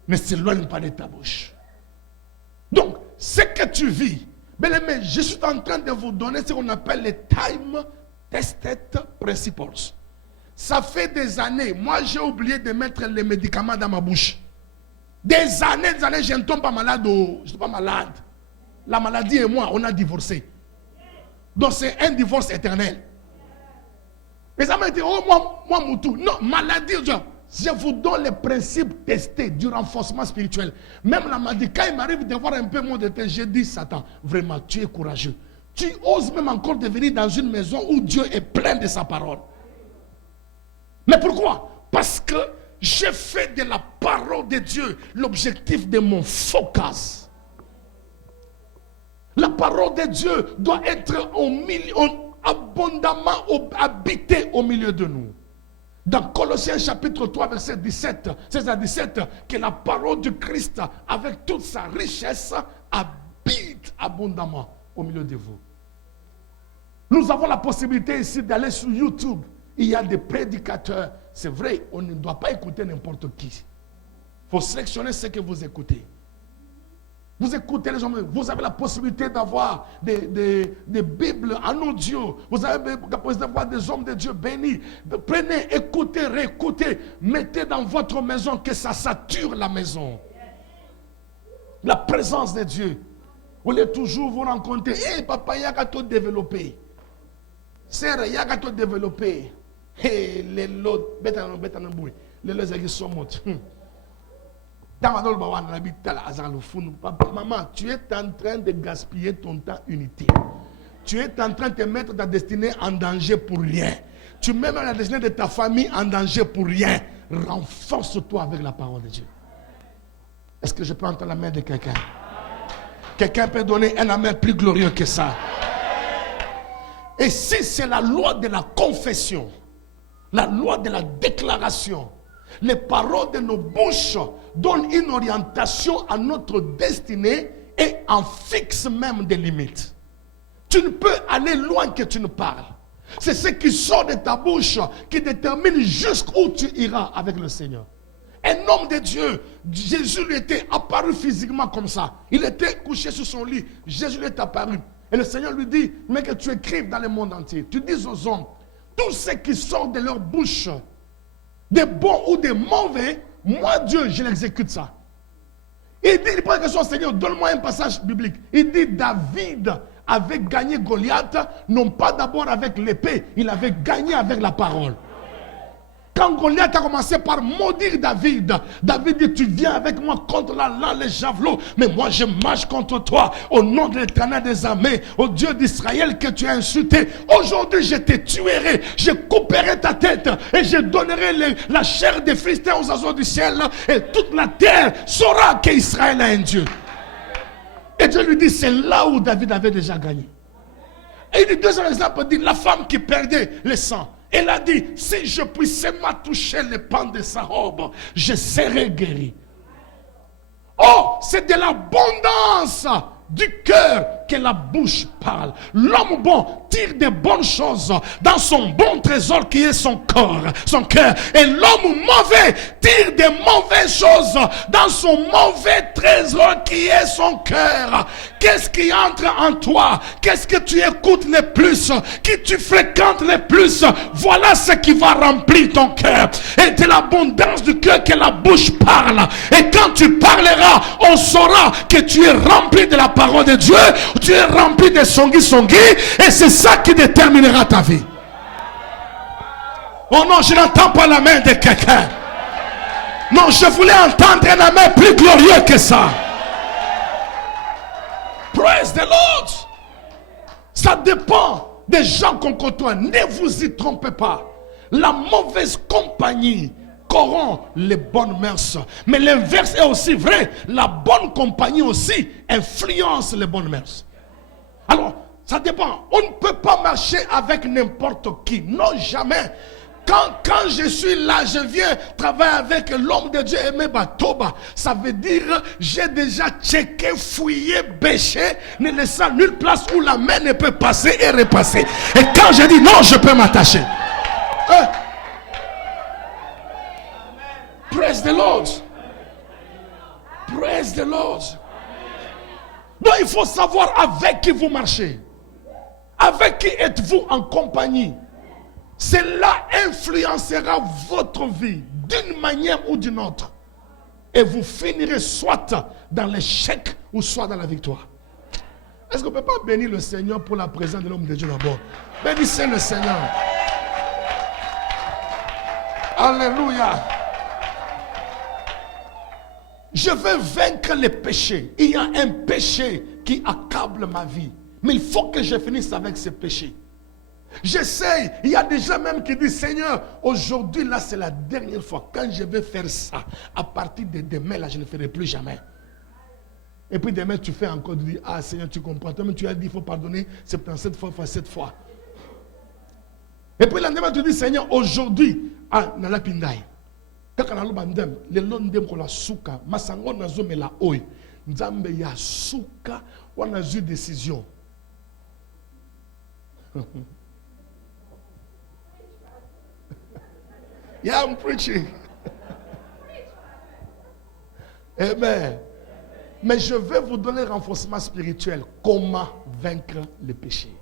mais c'est s'éloigne pas de ta bouche. Donc ce que tu vis, bien aimé, je suis en train de vous donner ce qu'on appelle les time tested principles. Ça fait des années, moi j'ai oublié de mettre les médicaments dans ma bouche. Des années, je ne tombe pas malade, je ne suis pas malade. La maladie et moi, on a divorcé. Donc c'est un divorce éternel. Les amis disent, oh moi Moutou. Non, maladie, je vous donne les principes testés du renforcement spirituel. Même la maladie, quand il m'arrive de voir un peu moins de temps, je dis, Satan, vraiment, tu es courageux. Tu oses même encore devenir dans une maison où Dieu est plein de sa parole. Mais pourquoi? Parce que j'ai fait de la parole de Dieu l'objectif de mon focus. La parole de Dieu doit être abondamment habitée au milieu de nous. Dans Colossiens chapitre 3 verset 17, 16 à 17, que la parole du Christ avec toute sa richesse habite abondamment au milieu de vous. Nous avons la possibilité ici d'aller sur YouTube. Il y a des prédicateurs. C'est vrai, on ne doit pas écouter n'importe qui. Il faut sélectionner ce que vous écoutez. Vous écoutez les hommes, vous avez la possibilité d'avoir des Bibles en audio. Vous avez la possibilité d'avoir des hommes de Dieu bénis. Prenez, écoutez, réécoutez. Mettez dans votre maison que ça sature la maison. La présence de Dieu. Vous voulez toujours vous rencontrer. Hé, papa, il y a qu'à tout développer. Sœur, il y a qu'à tout développer. Hé, les lots, les lots qui sont morts. Maman, tu es en train de gaspiller ton temps inutile. Tu es en train de te mettre ta destinée en danger pour rien. Tu mets même la destinée de ta famille en danger pour rien. Renforce-toi avec la parole de Dieu. Est-ce que je peux entendre la main de quelqu'un? Quelqu'un peut donner un amen plus glorieux que ça. Et si c'est la loi de la confession, la loi de la déclaration, les paroles de nos bouches donnent une orientation à notre destinée et en fixent même des limites. Tu ne peux aller loin que tu ne parles. C'est ce qui sort de ta bouche qui détermine jusqu'où tu iras avec le Seigneur. Un homme de Dieu, Jésus lui était apparu physiquement comme ça. Il était couché sur son lit. Jésus lui est apparu. Et le Seigneur lui dit, mais que tu écrives dans le monde entier. Tu dis aux hommes, tout ce qui sort de leur bouche, des bons ou des mauvais, moi Dieu, je l'exécute ça. Il dit, il pose la question au Seigneur, donne-moi un passage biblique. Il dit, David avait gagné Goliath, non pas d'abord avec l'épée, il avait gagné avec la parole. Quand Goliath a commencé par maudire David, David dit, tu viens avec moi contre la lance, les javelots, mais moi je marche contre toi au nom de l'Éternel des armées, au Dieu d'Israël que tu as insulté. Aujourd'hui je te tuerai, je couperai ta tête et je donnerai la chair des Philistins aux oiseaux du ciel et toute la terre saura qu'Israël a un Dieu. Et Dieu lui dit, c'est là où David avait déjà gagné. Et il dit, deuxième exemple, dit, la femme qui perdait le sang. Elle a dit, si je puissais toucher les pans de sa robe, je serais guéri. Oh, c'est de l'abondance du cœur que la bouche parle. L'homme bon tire de bonnes choses dans son bon trésor qui est son corps, son cœur. Et l'homme mauvais tire de mauvaises choses dans son mauvais trésor qui est son cœur. Qu'est-ce qui entre en toi? Qu'est-ce que tu écoutes le plus? Qui tu fréquentes le plus? Voilà ce qui va remplir ton cœur. Et de l'abondance du cœur que la bouche parle. Et quand tu parleras, on saura que tu es rempli de la parole de Dieu. Tu es rempli de songi, et c'est ça qui déterminera ta vie. Oh non, je n'entends pas la main de quelqu'un. Non, je voulais entendre un amen plus glorieux que ça. Praise the Lord. Ça dépend des gens qu'on côtoie. Ne vous y trompez pas. La mauvaise compagnie corrompt les bonnes mœurs. Mais l'inverse est aussi vrai. La bonne compagnie aussi influence les bonnes mœurs. Alors, ça dépend. On ne peut pas marcher avec n'importe qui. Non, jamais. Quand je suis là, je viens travailler avec l'homme de Dieu Aimé Batoba. Ça veut dire, j'ai déjà checké, fouillé, bêché, ne laissant nulle place où la main ne peut passer et repasser. Et quand je dis non, je peux m'attacher. Praise the Lord. Praise the Lord. Donc il faut savoir avec qui vous marchez. Avec qui êtes-vous en compagnie? Cela influencera votre vie d'une manière ou d'une autre. Et vous finirez soit dans l'échec ou soit dans la victoire. Est-ce qu'on ne peut pas bénir le Seigneur pour la présence de l'homme de Dieu d'abord? Bénissez le Seigneur. Alléluia. Je veux vaincre les péchés. Il y a un péché qui accable ma vie. Mais il faut que je finisse avec ce péché. J'essaye. Il y a des gens même qui disent, Seigneur, aujourd'hui, là, c'est la dernière fois. Quand je vais faire ça, à partir de demain, là, je ne ferai plus jamais. Et puis demain, tu fais encore, tu dis, ah Seigneur, tu comprends. Toi-même, tu as dit, il faut pardonner 77 fois, 7 fois. Et puis, le lendemain, tu dis, Seigneur, aujourd'hui, dans la pindaï. Quand on a l'obandem, le londem qu'on a souka, masango na zo me la oi. Nzambe ya souka, on a eu décision. Yeah, I'm preaching. Amen. Mais je vais vous donner un renforcement spirituel. Comment vaincre le péché?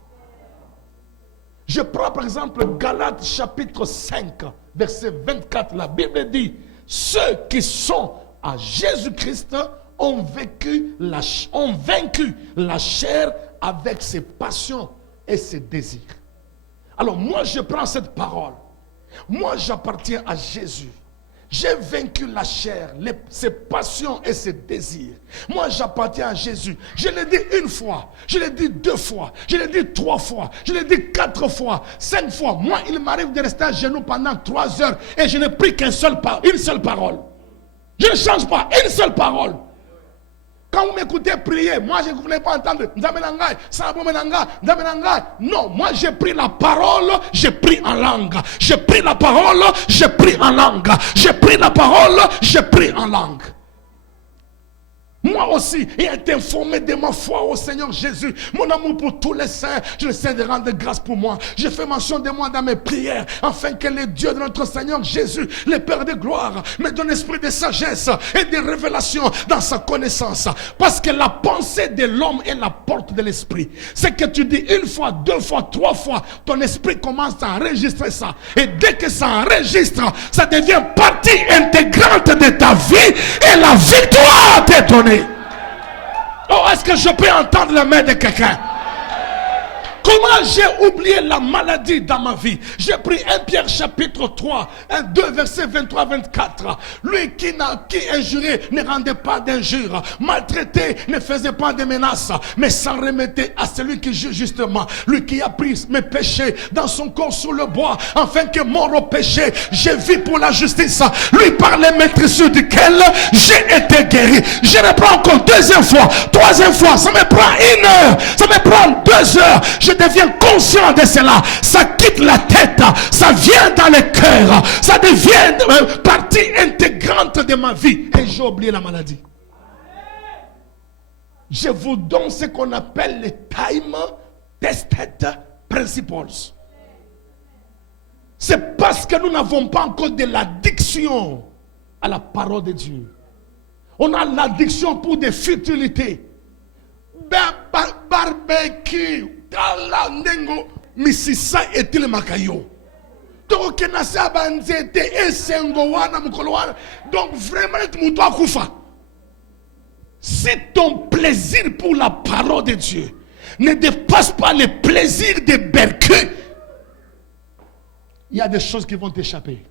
Je prends par exemple Galates chapitre 5, verset 24. La Bible dit, ceux qui sont à Jésus-Christ ont vaincu la chair avec ses passions et ses désirs. Alors moi je prends cette parole. Moi j'appartiens à Jésus. J'ai vaincu la chair, ses passions et ses désirs. Moi, j'appartiens à Jésus. Je l'ai dit une fois, je l'ai dit 2 fois, je l'ai dit 3 fois, je l'ai dit 4 fois, 5 fois. Moi, il m'arrive de rester à genoux pendant 3 heures et je n'ai pris une seule parole. Je ne change pas, une seule parole. Quand vous m'écoutez prier, moi je ne voulais pas entendre. Non, moi j'ai pris la parole, j'ai pris en langue. J'ai pris la parole, j'ai pris en langue. J'ai pris la parole, j'ai pris en langue. Moi aussi, il est informé de ma foi au Seigneur Jésus. Mon amour pour tous les saints, je le sais de rendre grâce pour moi. Je fais mention de moi dans mes prières, afin que le Dieu de notre Seigneur Jésus, le Père de gloire, me donne esprit de sagesse et de révélation dans sa connaissance. Parce que la pensée de l'homme est la porte de l'esprit. C'est que tu dis 1 fois, 2 fois, 3 fois, ton esprit commence à enregistrer ça. Et dès que ça enregistre, ça devient partie intégrante de ta vie et la victoire t'est donnée. Oh, est-ce que je peux entendre la main de quelqu'un? Comment j'ai oublié la maladie dans ma vie? J'ai pris 1 Pierre chapitre 3, 2 verset 23-24. Lui qui injurait ne rendait pas d'injure, maltraité ne faisait pas de menaces, mais s'en remettait à celui qui juge justement. Lui qui a pris mes péchés dans son corps sous le bois, afin que mort au péché, j'ai vu pour la justice. Lui par les maîtrises duquel j'ai été guéri. Je reprends encore deuxième fois, troisième fois, ça me prend 1 heure, ça me prend 2 heures. Je deviens conscient de cela. Ça quitte la tête, ça vient dans le cœur, ça devient partie intégrante de ma vie. Et j'ai oublié la maladie. Je vous donne ce qu'on appelle les time tested principles. C'est parce que nous n'avons pas encore de l'addiction à la parole de Dieu. On a l'addiction pour des futilités. Barbecue. Misisa etile makayo. Donc vraiment, si ton plaisir pour la parole de Dieu ne dépasse pas le plaisir des bercus, il y a des choses qui vont t'échapper.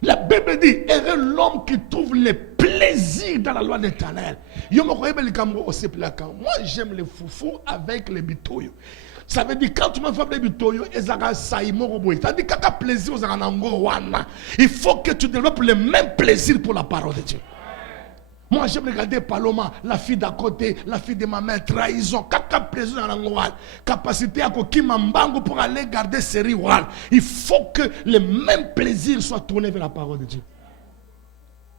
La Bible dit, heureux l'homme qui trouve le plaisir dans la loi de l'Éternel. Moi, j'aime les foufous avec les bitoyo. Ça veut dire, quand tu m'as fait les bitoyo, il faut que tu développes le même plaisir pour la parole de Dieu. Moi, j'aime regarder Paloma, la fille d'à côté, la fille de ma mère, trahison, kaka plaisir dans la capacité à kokima mbango pour aller garder série wal. Il faut que le même plaisir soit tourné vers la parole de Dieu.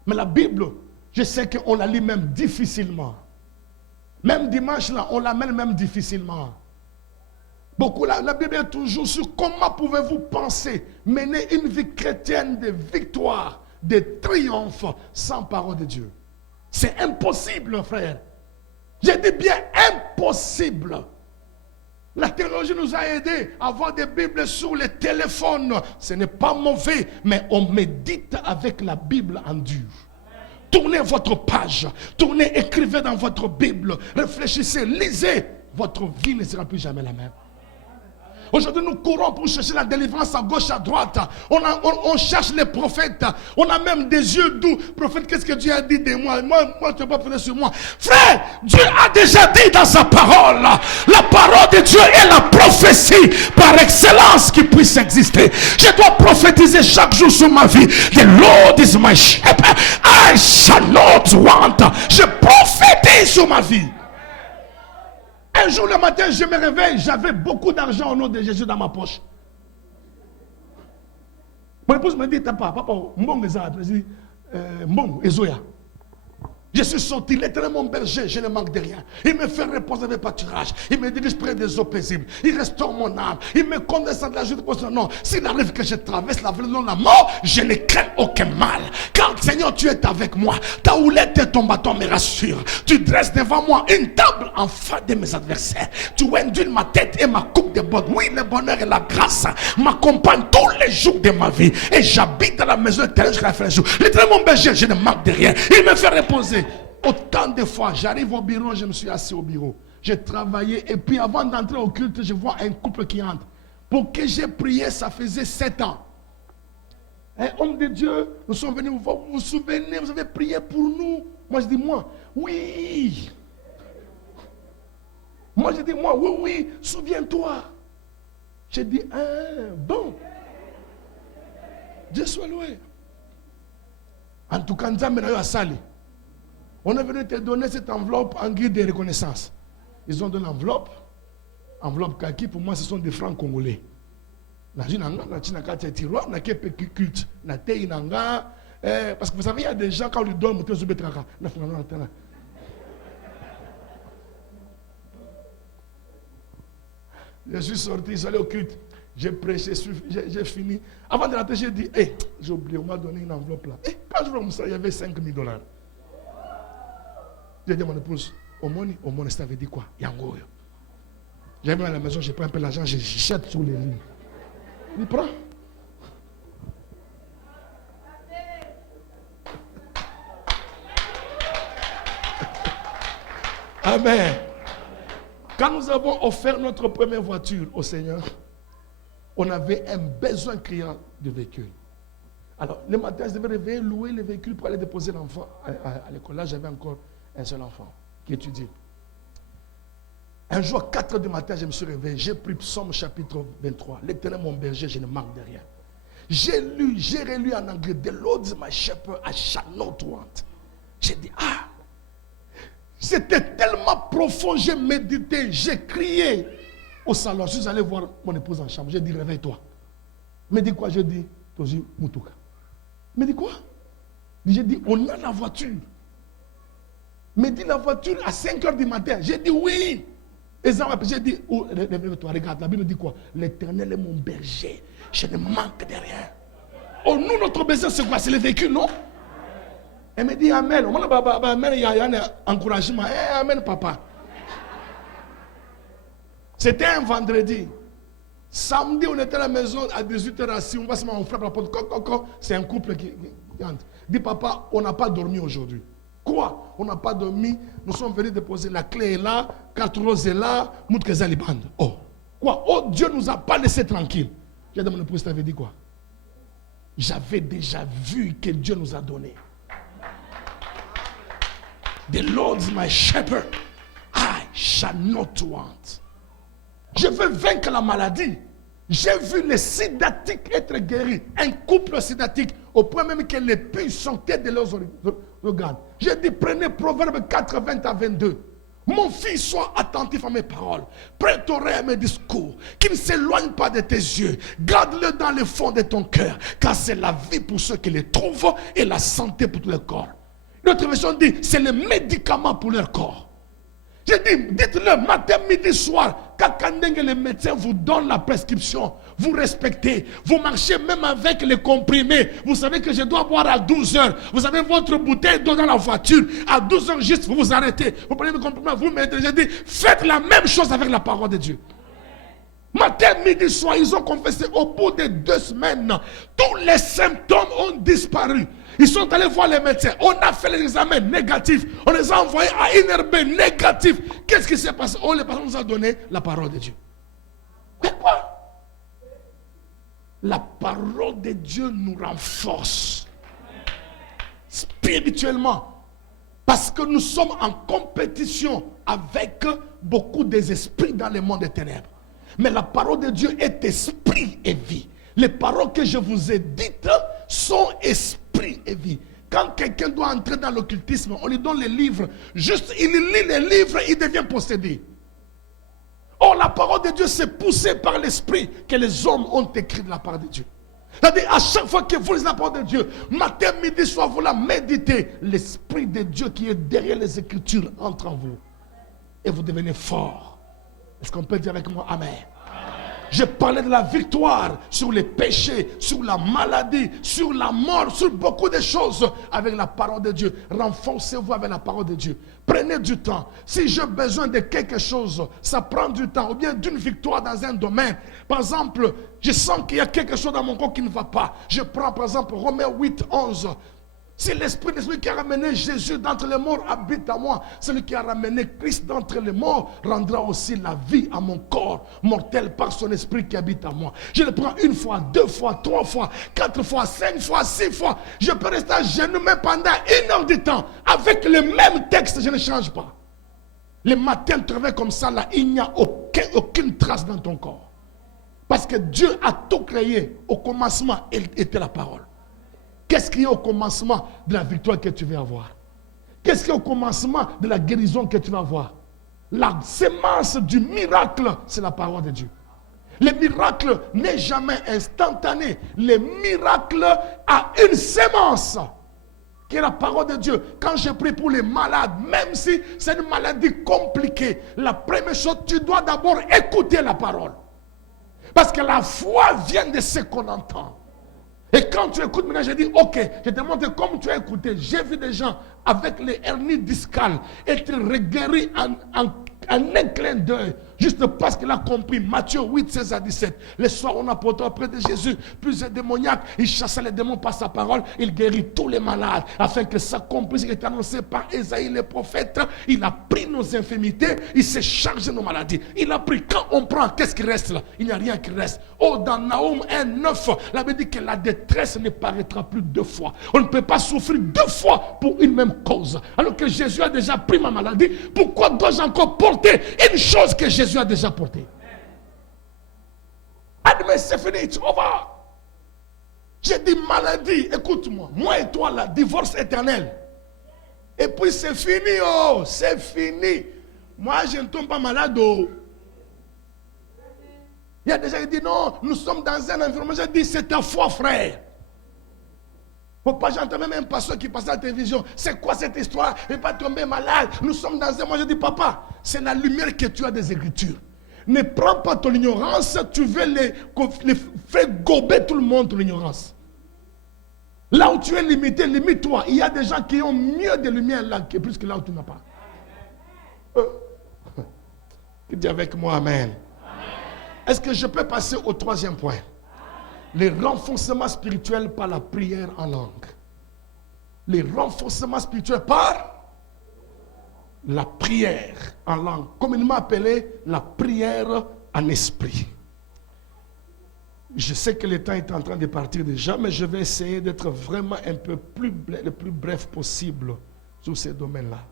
Mais la Bible, je sais qu'on la lit même difficilement. Même dimanche là, on la mêle même difficilement. Beaucoup, la Bible est toujours sur comment pouvez-vous penser mener une vie chrétienne de victoire, de triomphe sans parole de Dieu. C'est impossible, frère. Je dis bien impossible. La technologie nous a aidés à avoir des Bibles sur les téléphones. Ce n'est pas mauvais, mais on médite avec la Bible en dur. Tournez votre page, tournez, écrivez dans votre Bible, réfléchissez, lisez. Votre vie ne sera plus jamais la même. Aujourd'hui, nous courons pour chercher la délivrance à gauche, à droite. On cherche les prophètes. On a même des yeux doux. Prophète, qu'est-ce que Dieu a dit de moi? Moi, tu ne peux pas faire sur moi. Frère, Dieu a déjà dit dans sa parole. La parole de Dieu est la prophétie par excellence qui puisse exister. Je dois prophétiser chaque jour sur ma vie. The Lord is my shepherd. I shall not want. Je prophétise sur ma vie. Un jour le matin, je me réveille, j'avais beaucoup d'argent au nom de Jésus dans ma poche. Mon épouse me dit, papa, mbong ezoya. Je suis sorti, l'Éternel mon berger, je ne manque de rien. Il me fait reposer avec pâturage. Il me dirige près des eaux paisibles. Il restaure mon âme. Il me conduit dans la joute pour son nom. S'il arrive que je traverse la vallée de la mort, je ne crains aucun mal. Car Seigneur, tu es avec moi. Ta houlette et ton bâton me rassurent. Tu dresses devant moi une table en face de mes adversaires. Tu induis ma tête et ma coupe de bottes. Oui, le bonheur et la grâce m'accompagnent tous les jours de ma vie. Et j'habite dans la maison de l'Éternel jusqu'à la fin du jour. L'Éternel mon berger, je ne manque de rien. Il me fait reposer. Autant de fois, j'arrive au bureau, je me suis assis au bureau. J'ai travaillé et puis avant d'entrer au culte, je vois un couple qui entre. Pour que j'ai prié, ça faisait 7 ans. Un homme de Dieu, nous sommes venus vous voir, vous vous souvenez, vous avez prié pour nous. Moi je dis, moi, oui. Moi je dis, moi, oui, souviens-toi. J'ai dit, bon. Dieu soit loué. En tout cas, nous avons à Sali. On est venu te donner cette enveloppe en guide de reconnaissance. Ils ont donné l'enveloppe. Enveloppe kaki, pour moi, ce sont des francs congolais. Parce que vous savez, il y a des gens, quand on lui donne, je suis sorti, je suis allé au culte. J'ai prêché, j'ai fini. Avant de rentrer, j'ai dit, j'ai oublié, on m'a donné une enveloppe là. Quand je vois ça, il y avait $5,000. J'ai dit à mon épouse, Omoni, ça veut dire quoi? Yango. J'arrive à la maison, je prends un peu l'argent, je jette sur les lignes. Il prend. Amen. Quand nous avons offert notre première voiture au Seigneur, on avait un besoin criant de véhicule. Alors, le matin, je devais réveiller, louer le véhicule pour aller déposer l'enfant à l'école. Là, j'avais encore un seul enfant qui étudiait. Un jour, à 4 heures du matin, je me suis réveillé. J'ai pris Psaume chapitre 23. L'Éternel mon berger, je ne manque de rien. J'ai relu en anglais. The Lord is my shepherd, I shall not want. J'ai dit, c'était tellement profond, j'ai médité, j'ai crié au salon. Je suis allé voir mon épouse en chambre. J'ai dit, réveille-toi. Mais dit quoi? J'ai dit, Toji Mutuka. Mais dit quoi? J'ai dit, on a la voiture. Mais dit la voiture à 5 heures du matin. J'ai dit oui. Et j'ai dit, réveille-toi, regarde, la Bible dit quoi? L'Éternel est mon berger. Je ne manque de rien. Oh, nous, notre besoin, c'est quoi? C'est le véhicule, non? Elle me dit Amen. Il y a un encouragement. Amen, papa. C'était un vendredi. Samedi, on était à la maison à 18h assis. On va se mettre, on frappe la porte. C'est un couple qui entre. Dit papa, on n'a pas dormi aujourd'hui. Quoi? On n'a pas dormi. Nous sommes venus déposer. La clé est là. Carte rose est là. Moutkeza Libande. Oh. Quoi? Oh, Dieu ne nous a pas laissé tranquille. J'ai demandé pour ça, avait dit quoi? J'avais déjà vu que Dieu nous a donné. The Lord is my shepherd. I shall not want. Je veux vaincre la maladie. J'ai vu les sidatiques être guéris. Un couple sidatique, au point même que les puits sortaient de leurs organes. J'ai dit, prenez Proverbe 4, 20 à 22. Mon fils, sois attentif à mes paroles. Prête oreille à mes discours. Qu'il ne s'éloigne pas de tes yeux. Garde-le dans le fond de ton cœur. Car c'est la vie pour ceux qui les trouvent et la santé pour tout le corps. Notre version dit, c'est le médicament pour leur corps. J'ai dit, dites-le matin, midi, soir. Quand les médecins vous donnent la prescription, vous respectez. Vous marchez même avec les comprimés. Vous savez que je dois boire à 12 heures. Vous avez votre bouteille d'eau dans la voiture. À 12 heures juste, vous vous arrêtez. Vous prenez le comprimé, vous mettez. J'ai dit, faites la même chose avec la parole de Dieu. Matin, midi, soir, ils ont confessé. Au bout de 2 semaines, tous les symptômes ont disparu. Ils sont allés voir les médecins. On a fait les examens négatifs. On les a envoyés à INRB négatif. Qu'est-ce qui s'est passé? Oh, les personnes nous ont donné la parole de Dieu. Mais quoi? La parole de Dieu nous renforce spirituellement. Parce que nous sommes en compétition avec beaucoup des esprits dans le monde des ténèbres. Mais la parole de Dieu est esprit et vie. Les paroles que je vous ai dites sont esprit et vie. Quand quelqu'un doit entrer dans l'occultisme, on lui donne les livres. Juste, il lit les livres, il devient possédé. Or, la parole de Dieu, c'est poussé par l'esprit que les hommes ont écrit de la part de Dieu. C'est-à-dire, à chaque fois que vous lisez la parole de Dieu, matin, midi, soir, vous la méditez. L'esprit de Dieu qui est derrière les Écritures entre en vous. Et vous devenez fort. Est-ce qu'on peut dire avec moi Amen? Je parlais de la victoire sur les péchés, sur la maladie, sur la mort, sur beaucoup de choses avec la parole de Dieu. Renforcez-vous avec la parole de Dieu. Prenez du temps. Si j'ai besoin de quelque chose, ça prend du temps. Ou bien d'une victoire dans un domaine. Par exemple, je sens qu'il y a quelque chose dans mon corps qui ne va pas. Je prends par exemple Romains 8, 11. Si l'esprit qui a ramené Jésus d'entre les morts habite à moi, celui qui a ramené Christ d'entre les morts rendra aussi la vie à mon corps mortel par son esprit qui habite à moi. Je le prends 1 fois, 2 fois, 3 fois, 4 fois, 5 fois, 6 fois. Je peux rester à genoux même pendant 1 heure de temps. Avec le même texte, je ne change pas. Le matin, tu te réveilles comme ça, là, il n'y a aucune trace dans ton corps. Parce que Dieu a tout créé. Au commencement, il était la parole. Qu'est-ce qu'il y a au commencement de la victoire que tu vas avoir? Qu'est-ce qu'il y a au commencement de la guérison que tu vas avoir? La sémence du miracle, c'est la parole de Dieu. Le miracle n'est jamais instantané. Le miracle a une sémence qui est la parole de Dieu. Quand je prie pour les malades, même si c'est une maladie compliquée, la première chose, tu dois d'abord écouter la parole. Parce que la foi vient de ce qu'on entend. Et quand tu écoutes, maintenant je dis, ok, je te montre comme tu as écouté. J'ai vu des gens avec les hernies discales être guéris en un clin d'œil. juste parce qu'il a compris. Matthieu 8, 16 à 17. Le soir, on apportait auprès de Jésus plusieurs démoniaques. Il chassait les démons par sa parole. Il guérit tous les malades. Afin que s'accomplisse ce qui est annoncé par Ésaïe le prophète. Il a pris nos infirmités. Il s'est chargé de nos maladies. Il a pris. Quand on prend, qu'est-ce qui reste là? Il n'y a rien qui reste. Oh, dans Naoum 1, 9, la Bible dit que la détresse ne paraîtra plus deux fois. On ne peut pas souffrir deux fois pour une même cause. Alors que Jésus a déjà pris ma maladie. Pourquoi dois-je encore porter une chose que Jésus a déjà portée? Admet, c'est fini, it's over. J'ai dit maladie, écoute-moi. Moi et toi, là, divorce éternel. Et puis c'est fini, oh, c'est fini. Moi, je ne tombe pas malade, oh. Il y a des gens qui disent non, nous sommes dans un environnement. Je dis c'est ta foi, frère. Faut pas, j'entends même un pasteur qui passe à la télévision. C'est quoi cette histoire? Il va tomber malade. Nous sommes dans un. Moi je dis papa, c'est la lumière que tu as des Écritures. Ne prends pas ton ignorance, tu veux les faire gober tout le monde ton ignorance. Là où tu es limité, limite-toi. Il y a des gens qui ont mieux de lumière là que plus que là où tu n'as pas. Dis avec moi, amen. Est-ce que je peux passer au troisième point? Les renforcements spirituels par la prière en langue. Les renforcements spirituels par la prière en langue. Communément appelé la prière en esprit. Je sais que le temps est en train de partir déjà, mais je vais essayer d'être vraiment un peu le plus bref possible sur ces domaines-là.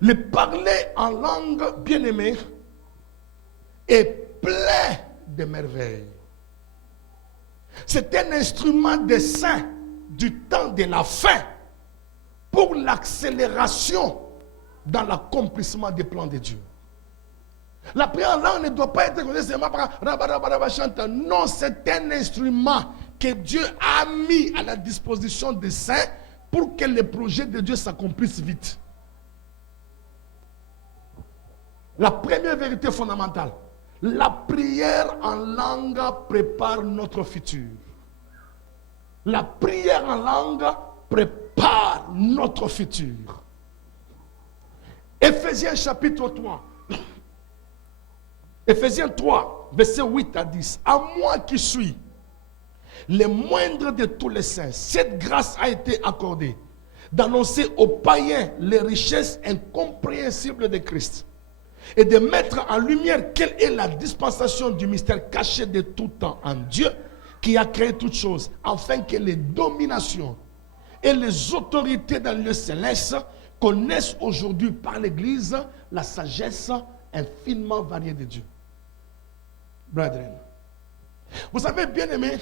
Le parler en langue, bien aimé, est plein de merveilles. C'est un instrument de saint du temps de la fin pour l'accélération dans l'accomplissement des plans de Dieu. La prière en langue ne doit pas être seulement par chante. Non, c'est un instrument que Dieu a mis à la disposition des saints pour que les projets de Dieu s'accomplissent vite. La première vérité fondamentale. La prière en langue prépare notre futur. La prière en langue prépare notre futur. Éphésiens chapitre 3. Éphésiens 3, verset 8 à 10. À moi qui suis le moindre de tous les saints, cette grâce a été accordée d'annoncer aux païens les richesses incompréhensibles de Christ et de mettre en lumière quelle est la dispensation du mystère caché de tout temps en Dieu qui a créé toutes choses, afin que les dominations et les autorités dans le céleste connaissent aujourd'hui par l'Église la sagesse infiniment variée de Dieu. Brethren, vous savez, bien aimés,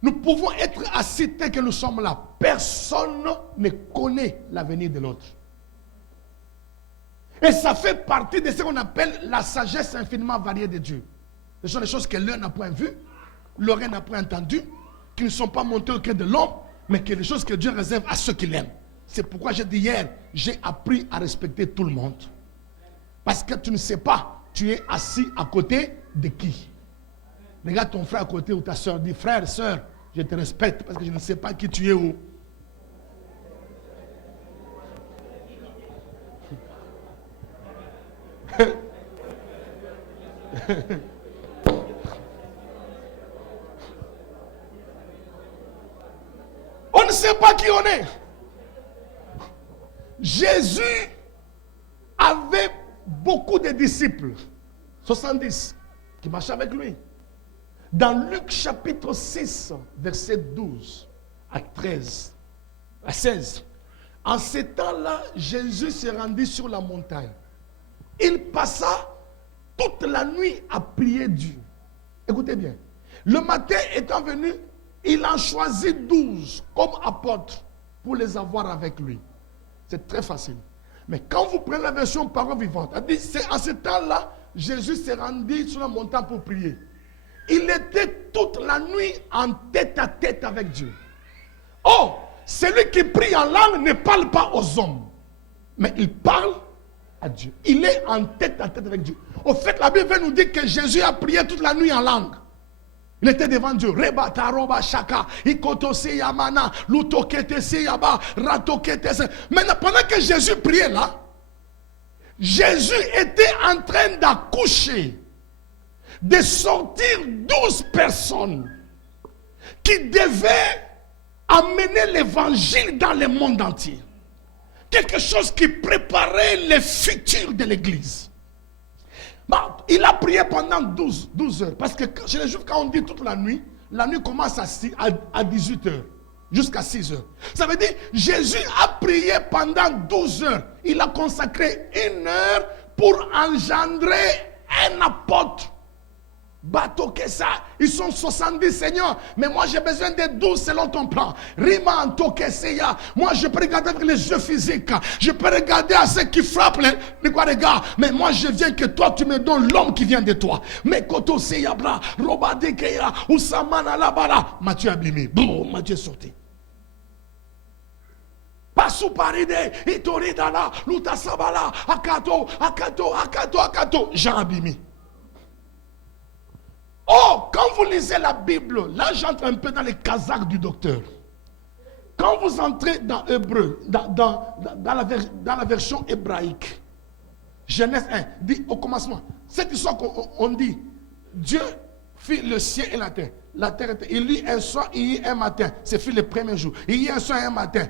nous pouvons être assis tel que nous sommes là. Personne ne connaît l'avenir de l'autre. Et ça fait partie de ce qu'on appelle la sagesse infiniment variée de Dieu. Ce sont des choses que l'œil n'a point vues, l'oreille n'a point entendues, qui ne sont pas montées au cœur de l'homme, mais qui sont des choses que Dieu réserve à ceux qui l'aiment. C'est pourquoi j'ai dit hier, j'ai appris à respecter tout le monde. Parce que tu ne sais pas, tu es assis à côté de qui? Regarde ton frère à côté ou ta soeur, dis frère, soeur, je te respecte parce que je ne sais pas qui tu es où. On ne sait pas qui on est. Jésus avait beaucoup de disciples, 70, qui marchaient avec lui. Dans Luc chapitre 6, verset 12 à 13, à 16, en ce temps-là, Jésus se rendit sur la montagne. Il passa toute la nuit à prier Dieu. Écoutez bien. Le matin étant venu, il en choisit 12 comme apôtres pour les avoir avec lui. C'est très facile. Mais quand vous prenez la version parole vivante, c'est en ce temps-là, Jésus s'est rendu sur la montagne pour prier. Il était toute la nuit en tête à tête avec Dieu. Oh, celui qui prie en langue ne parle pas aux hommes, mais il parle à Dieu. Il est en tête à tête avec Dieu. Au fait, la Bible nous dit que Jésus a prié toute la nuit en langue. Il était devant Dieu. Reba taroba shaka, ikotose yamana, lutokete se yaba, ratokete se. Maintenant, pendant que Jésus priait là, Jésus était en train d'accoucher, de sortir 12 personnes qui devaient amener l'évangile dans le monde entier. Quelque chose qui préparait le futur de l'église. Bon, il a prié pendant 12 heures. Parce que chez les Juifs, quand on dit toute la nuit commence à 18 heures. Jusqu'à 6 heures. Ça veut dire, Jésus a prié pendant 12 heures. Il a consacré 1 heure pour engendrer un apôtre. Bateau que ça, ils sont 70 seigneurs, mais moi j'ai besoin de 12 selon ton plan. Rima Antokeseya, moi je peux regarder avec les yeux physiques, je peux regarder à ceux qui frappent les regards, mais moi je viens que toi tu me donnes l'homme qui vient de toi. Mais Koto Seyabra, Robadekeya, Oussamana Labara, Matthieu Ablimi, boum, Matthieu sorti. Pasu Paride, Itoridala, Lutasabala, Akato, Jean Abimi. Oh, quand vous lisez la Bible, là j'entre un peu dans les casaques du docteur. Quand vous entrez dans Hébreu, dans la version hébraïque, Genèse 1, dit au commencement, cette histoire qu'on dit, Dieu fit le ciel et la terre. La terre était, il y un soir, il y un matin. C'est fait le premier jour. Il y a un soir et un matin.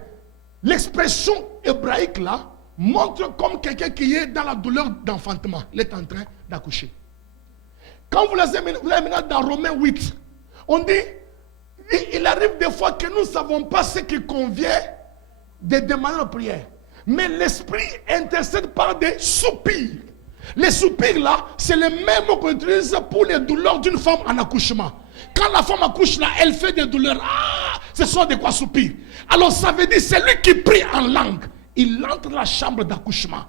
L'expression hébraïque là montre comme quelqu'un qui est dans la douleur d'enfantement. Il est en train d'accoucher. Quand vous l'avez maintenant dans Romains 8, on dit, il arrive des fois que nous ne savons pas ce qui convient de demander la prière. Mais l'esprit intercède par des soupirs. Les soupirs là, c'est le même mot qu'on utilise pour les douleurs d'une femme en accouchement. Quand la femme accouche là, elle fait des douleurs. Ah, ce sont des quoi soupirs. Alors ça veut dire, c'est lui qui prie en langue. Il entre dans la chambre d'accouchement.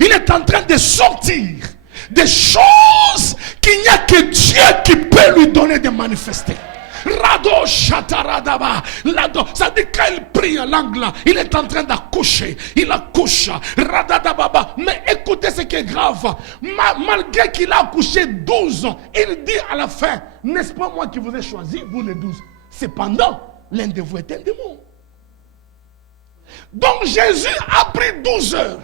Il est en train de sortir des choses qu'il n'y a que Dieu qui peut lui donner de manifester. Rado Shataradaba. Ça dit quand il prie en langue là, il est en train d'accoucher. Il accouche. Radadababa. Mais écoutez ce qui est grave. Malgré qu'il a accouché 12 ans, il dit à la fin, n'est-ce pas moi qui vous ai choisi, vous les 12. Cependant, l'un de vous est un démon. Donc Jésus a pris 12 heures.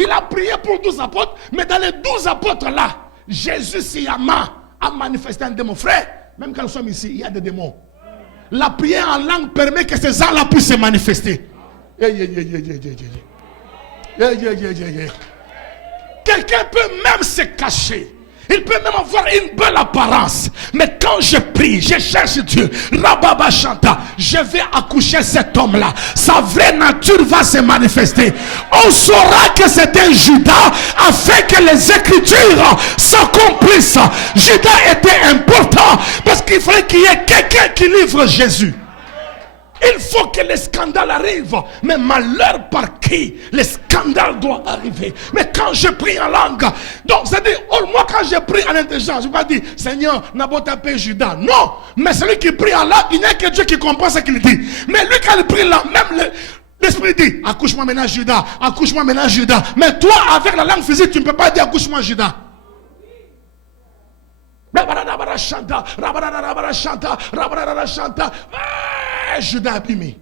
Il a prié pour 12 apôtres, mais dans les 12 apôtres là, Jésus Siyama a manifesté un démon. Frère, même quand nous sommes ici, il y a des démons. La prière en langue permet que ces gens-là puissent se manifester. Quelqu'un peut même se cacher. Il peut même avoir une belle apparence. Mais quand je prie, je cherche Dieu. Rababa Chanta, je vais accoucher cet homme-là. Sa vraie nature va se manifester. On saura que c'est un Judas afin que les Écritures s'accomplissent. Judas était important parce qu'il fallait qu'il y ait quelqu'un qui livre Jésus. Il faut que les scandales arrivent. Mais malheur par qui les scandales doivent arriver. Mais quand je prie en langue, donc c'est-à-dire, moi quand je prie en intelligence, je ne vais pas dire Seigneur, n'a pas tapé Judas. Non, mais celui qui prie en langue, il n'y a que Dieu qui comprend ce qu'il dit. Mais lui quand il prie là, même l'esprit dit accouche-moi maintenant Judas, accouche-moi maintenant Judas. Mais toi avec la langue physique, tu ne peux pas dire accouche-moi Judas. Judas abîmé.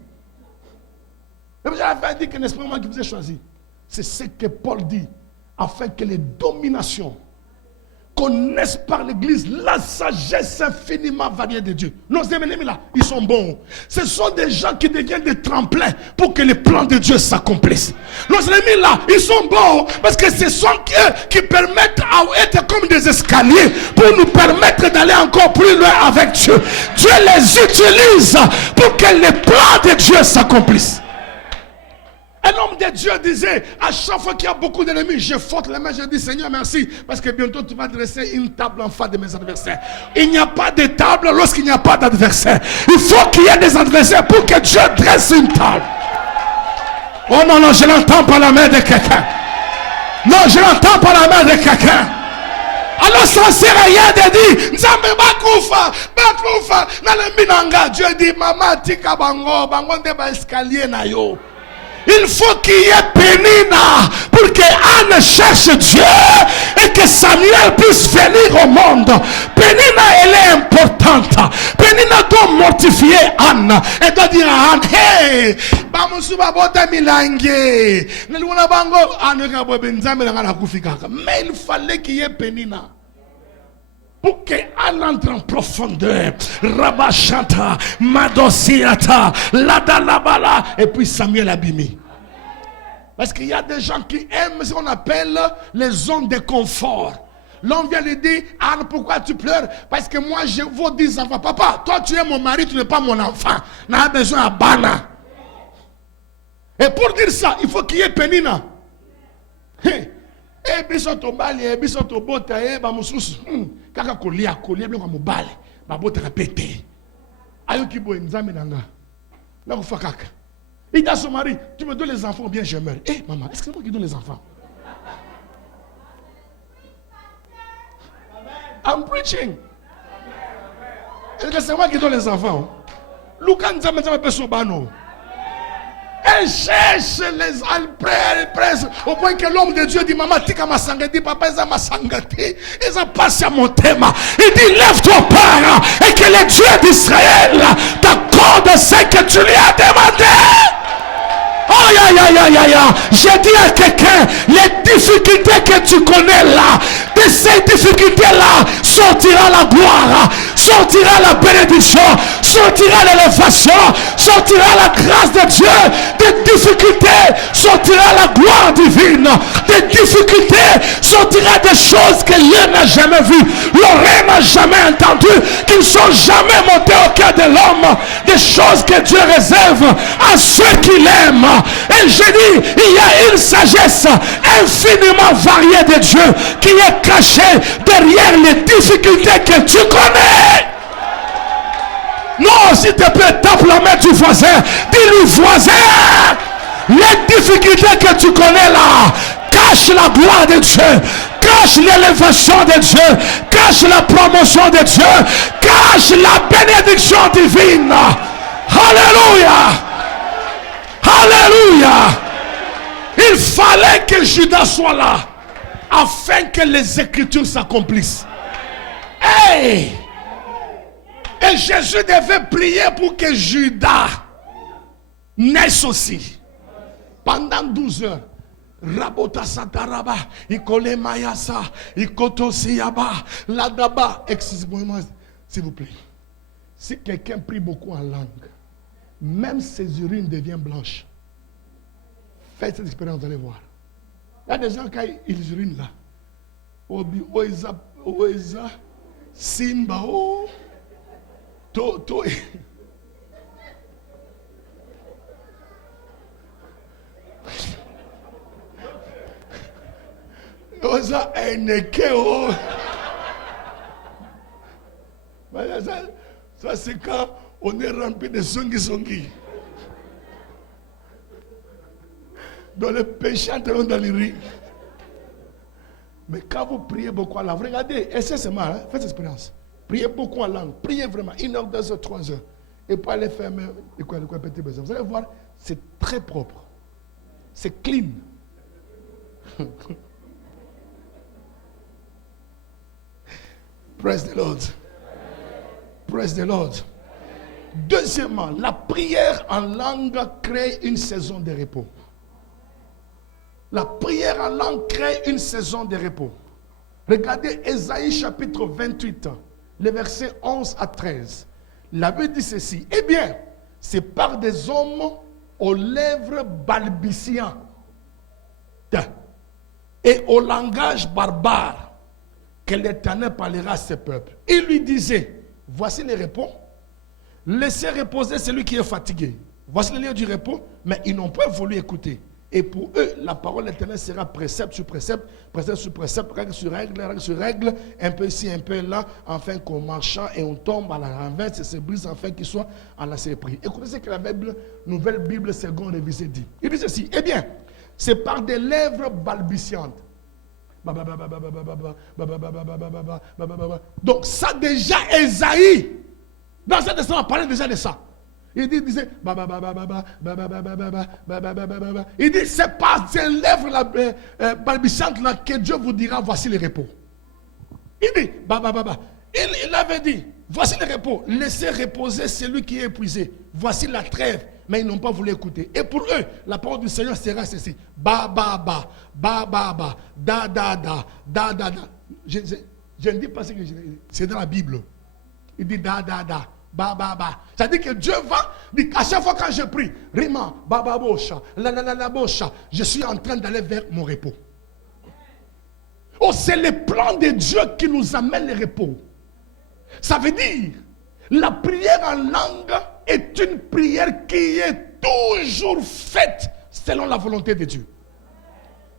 J'avais dit que n'est-ce pas moi qui vous ai choisi. C'est ce que Paul dit, afin que les dominations connaissent par l'église la sagesse infiniment variée de Dieu. Nos ennemis là, ils sont bons. Ce sont des gens qui deviennent des tremplins pour que les plans de Dieu s'accomplissent. Nos ennemis là, ils sont bons parce que ce sont eux qui permettent à être comme des escaliers pour nous permettre d'aller encore plus loin avec Dieu. Dieu les utilise pour que les plans de Dieu s'accomplissent. Un homme de Dieu disait, à chaque fois qu'il y a beaucoup d'ennemis, je frotte les mains, je dis Seigneur merci, parce que bientôt tu vas dresser une table en face de mes adversaires. Il n'y a pas de table lorsqu'il n'y a pas d'adversaire. Il faut qu'il y ait des adversaires pour que Dieu dresse une table. Oh non, non, je l'entends par la main de quelqu'un. Non, je l'entends par la main de quelqu'un. Alors ça ne sert à rien de dire Dieu dit Maman tika bango, bango de escalier na yo. Il faut qu'il y ait Pénina pour que Anne monde cherche Dieu et que Samuel puisse venir au monde. Pénina, elle est importante. Pénina doit mortifier Anne. Elle doit dire à Anne, hey, mais il fallait qu'il y ait Pénina. Pour qu'elle entre en profondeur. Rabachata, Madosiata, Ladalabala. Et puis Samuel abîmé. Parce qu'il y a des gens qui aiment ce qu'on appelle les zones de confort. L'homme vient lui dire, Anne, pourquoi tu pleures? Parce que moi, je vaux 10 enfants. Papa, toi, tu es mon mari, tu n'es pas mon enfant. On a besoin de Bana. Et pour dire ça, il faut qu'il y ait Pénina. Et bisoto bali, et bisoto bota, et bamusus. Kaka kolia, blanc mobile. Babota répété. Ayo kibo nzame nanga. Là, kaka. Il dit à son mari, tu me donnes les enfants ou bien je meurs. Eh, maman, est-ce que c'est moi qui donne les enfants? I'm preaching. Est-ce que c'est moi qui donne les enfants? Lucas nzame nzame peso bano. Elle cherche les elle presse au point que l'homme de Dieu dit, maman, tika masanga, dit papa, ils ont masangati, ils ont passé à mon thème. Il dit, lève-toi, Père, et que le Dieu d'Israël t'accorde ce que tu lui as demandé. Oh, j'ai dit à quelqu'un, les difficultés que tu connais là, de ces difficultés-là, sortira la gloire, sortira la bénédiction, sortira l'élévation, sortira la grâce de Dieu. Des difficultés, sortira la gloire divine. Des difficultés, sortira des choses que l'œil n'a jamais vues, l'oreille n'a jamais entendues, qui ne sont jamais montées au cœur de l'homme. Des choses que Dieu réserve à ceux qui l'aiment. Et je dis, il y a une sagesse infiniment variée de Dieu qui est cachée derrière les difficultés que tu connais. Non, s'il te plaît, tape la main du voisin. Dis-lui, voisin, les difficultés que tu connais là, cache la gloire de Dieu, cache l'élévation de Dieu, cache la promotion de Dieu, cache la bénédiction divine. Alléluia. Alléluia. Il fallait que Judas soit là afin que les Écritures s'accomplissent. Hey! Et Jésus devait prier pour que Judas naisse aussi. Pendant 12 heures. Rabota sataraba, ikole mayasa, ikoto siyaba, ladaba. Excusez-moi, s'il vous plaît. Si quelqu'un prie beaucoup en langue, même ses urines deviennent blanches. Faites cette expérience, vous allez voir. Il y a des gens quand ils urinent là. Obi, oiza, simba, oh. To. Oza eneke, oh. Ça c'est quand on est rempli de songi. Dans le péché, entrons dans les riz. Mais quand vous priez beaucoup en langue, regardez, essayez seulement, hein, faites cette expérience. Priez beaucoup en langue, priez vraiment 1 heure, 2 heures, 3 heures. Et pour aller faire petit besoin. Vous allez voir, c'est très propre. C'est clean. Praise the Lord. Praise the Lord. Deuxièmement, la prière en langue crée une saison de repos. La prière en langue crée une saison de repos. Regardez Ésaïe chapitre 28, les versets 11 à 13. La Bible dit ceci. Eh bien, c'est par des hommes aux lèvres balbutiantes et au langage barbare que l'Éternel parlera à ses peuples. Il lui disait, voici les repos. Laissez reposer celui qui est fatigué. Voici le lieu du repos, mais ils n'ont pas voulu écouter. Et pour eux, la parole de l'Éternel sera précepte sur précepte, précepte sur précepte, règle sur règle, un peu ici, un peu là, afin qu'en marchant et on tombe à la renverse et se brise, afin qu'il soit en la pris. Écoutez ce que la Bible, Nouvelle Bible seconde révisée dit. Il dit ceci, eh bien, c'est par des lèvres balbutiantes. Donc ça déjà, Ésaïe, dans cet instant, on parlait déjà de ça. Il disait, il dit, c'est par ses lèvres balbutiantes là que Dieu vous dira, voici le repos. Il dit, il avait dit, voici le repos, laissez reposer celui qui est épuisé. Voici la trêve. Mais ils n'ont pas voulu écouter. Et pour eux, la parole du Seigneur sera ceci. Da, da, da. Je ne dis pas ce que je dis. C'est dans la Bible. Il dit da. Ça dit que Dieu va, dit à chaque fois quand je prie, Rima, bababosha, la bosha, je suis en train d'aller vers mon repos. Oh, c'est le plan de Dieu qui nous amène le repos. Ça veut dire, la prière en langue est une prière qui est toujours faite selon la volonté de Dieu.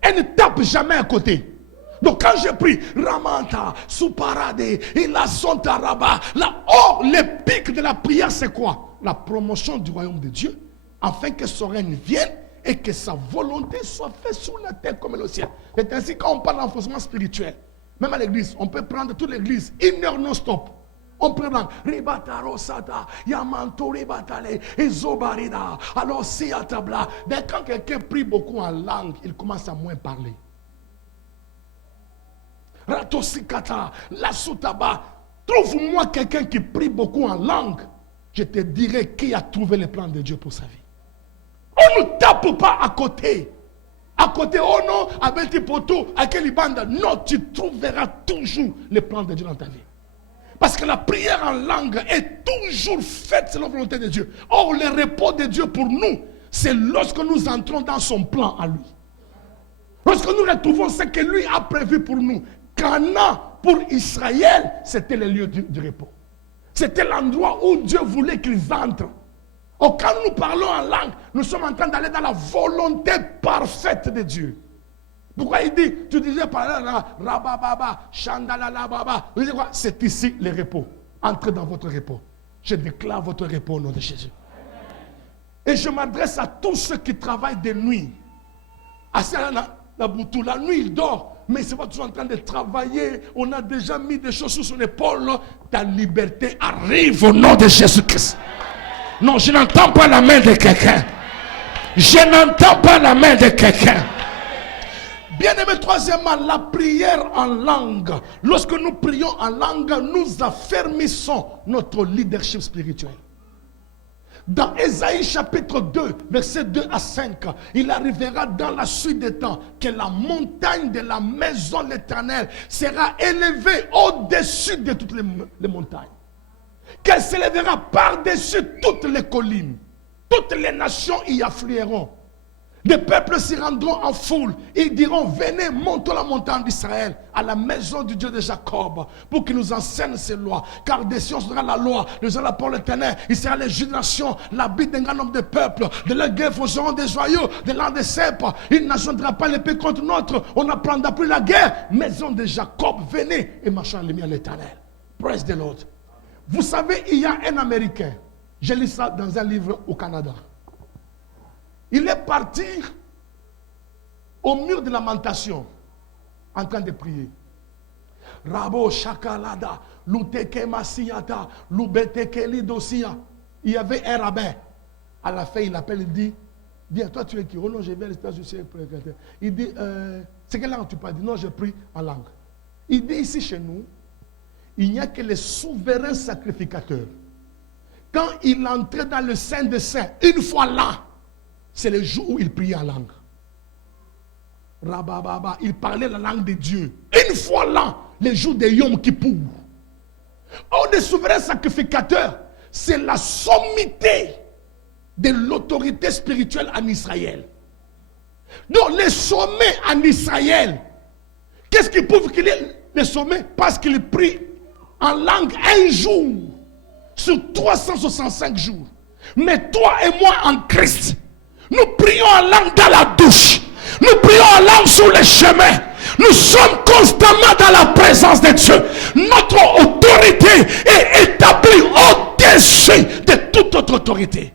Elle ne tape jamais à côté. Donc quand je prie, Ramanta, Suparade, Ilasonta Raba, là, oh, le pic de la prière, c'est quoi? La promotion du royaume de Dieu, afin que son règne vienne et que sa volonté soit faite sur la terre comme au ciel. C'est ainsi quand on parle d'enfoncement spirituel, même à l'église, on peut prendre toute l'église, 1 heure non-stop. On prend Ribata Rosata, Yamanto Ribatale, Ezobarida, alors si à tabla. Mais quand quelqu'un prie beaucoup en langue, il commence à moins parler. Ratosikata, la Soutaba, trouve-moi quelqu'un qui prie beaucoup en langue. Je te dirai qui a trouvé le plan de Dieu pour sa vie. On ne tape pas à côté. À côté, oh non, avec tes poteaux, à quelle bande. Non, tu trouveras toujours le plan de Dieu dans ta vie. Parce que la prière en langue est toujours faite selon la volonté de Dieu. Or, le repos de Dieu pour nous, c'est lorsque nous entrons dans son plan à lui. Lorsque nous retrouvons ce que lui a prévu pour nous. Canaan, pour Israël, c'était le lieu du repos. C'était l'endroit où Dieu voulait qu'ils entrent. Or, quand nous parlons en langue, nous sommes en train d'aller dans la volonté parfaite de Dieu. Pourquoi il dit, tu disais par là, rabababa, chandalala, c'est ici le repos. Entrez dans votre repos. Je déclare votre repos au nom de Jésus. Et je m'adresse à tous ceux qui travaillent de nuit. La nuit, il dort. Mais c'est pas toujours en train de travailler. On a déjà mis des choses sur son épaule. Ta liberté arrive au nom de Jésus-Christ. Non, je n'entends pas la main de quelqu'un. Je n'entends pas la main de quelqu'un. Bien-aimé, troisièmement, la prière en langue. Lorsque nous prions en langue, nous affermissons notre leadership spirituel. Dans Ésaïe chapitre 2, versets 2 à 5, il arrivera dans la suite des temps que la montagne de la maison de l'Éternel sera élevée au-dessus de toutes les montagnes. Qu'elle s'élèvera par-dessus toutes les collines. Toutes les nations y afflueront. Les peuples s'y rendront en foule. Ils diront, venez, montons la montagne d'Israël à la maison du Dieu de Jacob pour qu'il nous enseigne ses lois. Car des cieux sera la loi, nous allons la parole éternelle. Il sera les juges de nations, l'habit d'un grand nombre de peuples. De leur guerre fonceront des joyaux, de l'an des cèpes. Il n'ajoutera pas l'épée contre notre. On n'apprendra plus la guerre. Maison de Jacob, venez et marchons les miens à l'éternel. Praise the Lord. Vous savez, il y a un Américain. J'ai lu ça dans un livre au Canada. Il est parti au mur de lamentation en train de prier. Rabo shakalada, luteke masiyata, lubeteke lidosia. Il y avait un rabbin. À la fin, il appelle, il dit, toi tu es qui? Oh non, je viens des États-Unis. Il dit, c'est quelle langue tu parles? Il dit, non, je prie en langue. Il dit, ici chez nous, il n'y a que les souverains sacrificateurs. Quand il entrait dans le Saint des Saints, une fois là, c'est le jour où il priait en langue. Rabababa, il parlait la langue de Dieu. Une fois là, le jour de Yom Kippour. Or, des souverains sacrificateurs, c'est la sommité de l'autorité spirituelle en Israël. Donc, les sommets en Israël, qu'est-ce qui prouve qu'il est le sommet? Parce qu'il prie en langue un jour sur 365 jours. Mais toi et moi en Christ, nous prions en langue dans la douche. Nous prions en langue sur les chemins. Nous sommes constamment dans la présence de Dieu. Notre autorité est établie au-dessus de toute autre autorité.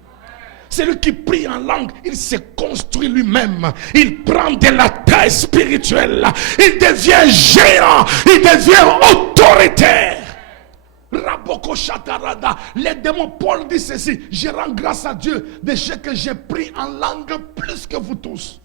Celui qui prie en langue, il se construit lui-même. Il prend de la taille spirituelle. Il devient géant. Il devient autoritaire. Raboko Shatarada. Les démons, Paul dit ceci: je rends grâce à Dieu de ce que j'ai pris en langue plus que vous tous.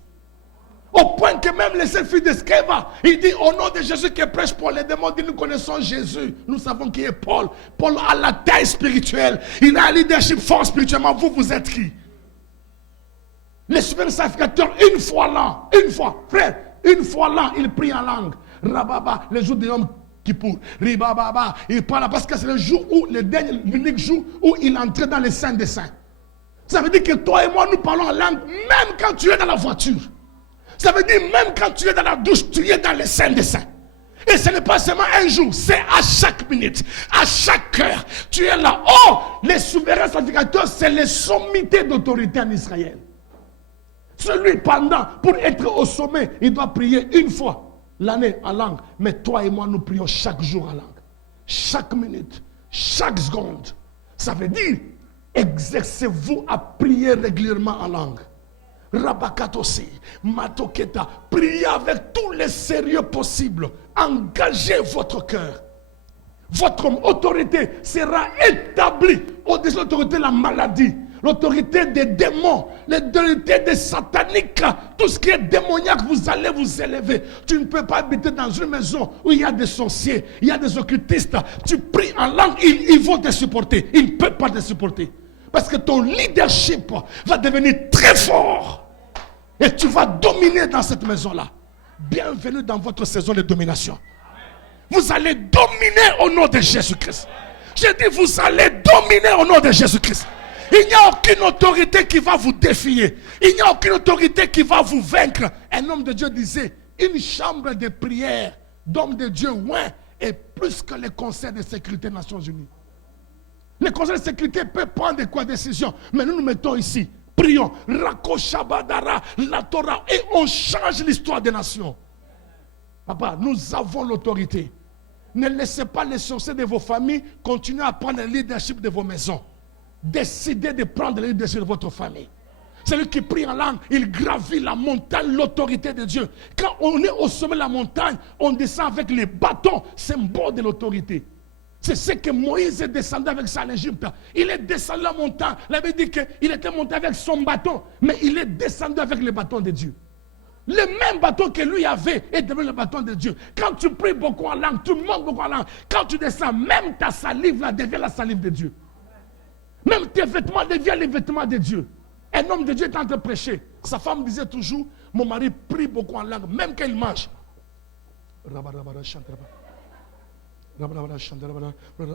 Au point que même les filles de Sceva, il dit au nom de Jésus qui prêche pour les démons, dit nous connaissons Jésus, nous savons qui est Paul. Paul a la taille spirituelle, il a un leadership fort spirituellement. Vous êtes qui? Les souverains sacrificateurs, une fois l'an, une fois, frère, une fois l'an, il prie en langue. Rababa, le jour de Yom Kippour, Ribababa, il parle parce que c'est le jour où, l'unique jour où il entrait dans les saints des saints. Ça veut dire que toi et moi, nous parlons en langue, même quand tu es dans la voiture. Ça veut dire même quand tu es dans la douche, tu es dans les saints des saints. Et ce n'est pas seulement un jour, c'est à chaque minute, à chaque heure. Tu es là. Oh, les souverains sacrificateurs, c'est les sommités d'autorité en Israël. Celui pendant, pour être au sommet, il doit prier une fois l'année en langue. Mais toi et moi, nous prions chaque jour en langue. Chaque minute, chaque seconde. Ça veut dire, exercez-vous à prier régulièrement en langue. Rabakatosi, Matoketa, priez avec tous les sérieux possibles. Engagez votre cœur. Votre autorité sera établie au-dessus de l'autorité de la maladie, l'autorité des démons, l'autorité des sataniques. Tout ce qui est démoniaque, vous allez vous élever. Tu ne peux pas habiter dans une maison où il y a des sorciers, il y a des occultistes. Tu pries en langue, ils vont te supporter. Ils ne peuvent pas te supporter. Parce que ton leadership va devenir très fort. Et tu vas dominer dans cette maison-là. Bienvenue dans votre saison de domination. Vous allez dominer au nom de Jésus-Christ. Je dis, vous allez dominer au nom de Jésus-Christ. Il n'y a aucune autorité qui va vous défier. Il n'y a aucune autorité qui va vous vaincre. Un homme de Dieu disait, une chambre de prière d'homme de Dieu loin est plus que le Conseil de sécurité des Nations Unies. Le Conseil de sécurité peut prendre quoi décision, mais nous nous mettons ici, prions, Rakoshabadara, la Torah, et on change l'histoire des nations. Papa, nous avons l'autorité. Ne laissez pas les sorciers de vos familles continuer à prendre le leadership de vos maisons. Décidez de prendre le leadership de votre famille. Celui qui prie en langue, il gravit la montagne, l'autorité de Dieu. Quand on est au sommet de la montagne, on descend avec les bâtons, symbole de l'autorité. C'est ce que Moïse est descendu avec ça en Égypte. Il est descendu la montagne. Il avait dit qu'il était monté avec son bâton, mais il est descendu avec le bâton de Dieu. Le même bâton que lui avait est devenu le bâton de Dieu. Quand tu pries beaucoup en langue, tu manques beaucoup en langue. Quand tu descends, même ta salive là devient la salive de Dieu. Même tes vêtements deviennent les vêtements de Dieu. Un homme de Dieu est en train de prêcher. Sa femme disait toujours, mon mari prie beaucoup en langue, même quand il mange.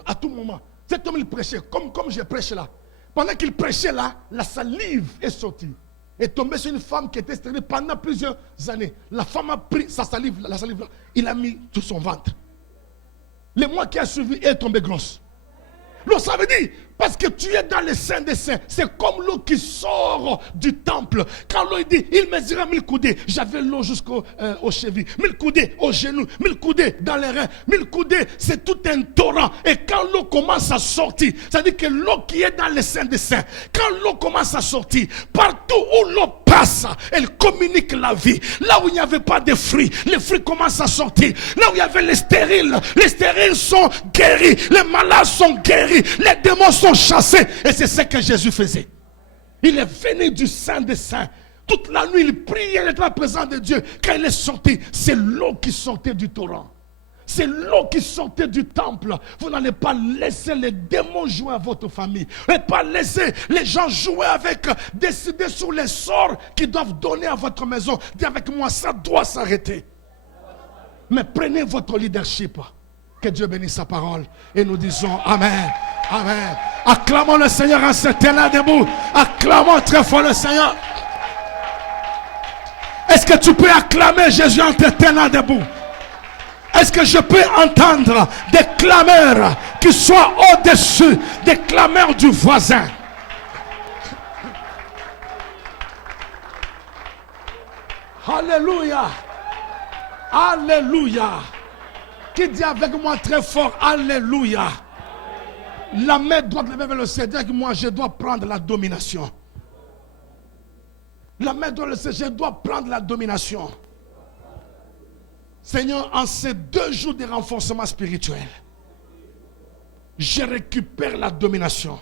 À tout moment, cet homme il prêchait, comme je prêche là. Pendant qu'il prêchait là, la salive est sortie. Est tombée sur une femme qui était stérile pendant plusieurs années. La femme a pris sa salive, la salive là, il a mis sur son ventre. Le mois qui a suivi, elle est tombée grosse. Donc ça veut dire, parce que tu es dans les saints des saints, c'est comme l'eau qui sort du temple. Quand l'eau dit, il mesura 1000 coudées, j'avais l'eau jusqu'aux chevilles, 1000 coudées aux genoux, 1000 coudées dans les reins, 1000 coudées, c'est tout un torrent. Et quand l'eau commence à sortir, ça veut dire que l'eau qui est dans les saints des saints, quand l'eau commence à sortir, partout où l'eau passe, elle communique la vie. Là où il n'y avait pas de fruits, les fruits commencent à sortir. Là où il y avait les stériles sont guéris, les malades sont guéris, les démons sont chassés. Et c'est ce que Jésus faisait. Il est venu du Saint des Saints. Toute la nuit, il priait, il était en présence de Dieu. Quand il est sorti, c'est l'eau qui sortait du torrent. C'est l'eau qui sortait du temple. Vous n'allez pas laisser les démons jouer à votre famille. Vous n'allez pas laisser les gens jouer avec, décider sur les sorts qu'ils doivent donner à votre maison. Dis avec moi, ça doit s'arrêter. Mais prenez votre leadership. Que Dieu bénisse sa parole. Et nous disons Amen. Amen. Acclamons le Seigneur en ce temps-là debout. Acclamons très fort le Seigneur. Est-ce que tu peux acclamer Jésus en ce temps-là debout? Est-ce que je peux entendre des clameurs qui soient au-dessus des clameurs du voisin? Alléluia. Alléluia. Qui dit avec moi très fort Alléluia? La main doit lever vers le Seigneur que moi je dois prendre la domination. La main doit le Seigneur, je dois prendre la domination. Seigneur, en ces 2 jours de renforcement spirituel, Je récupère la domination.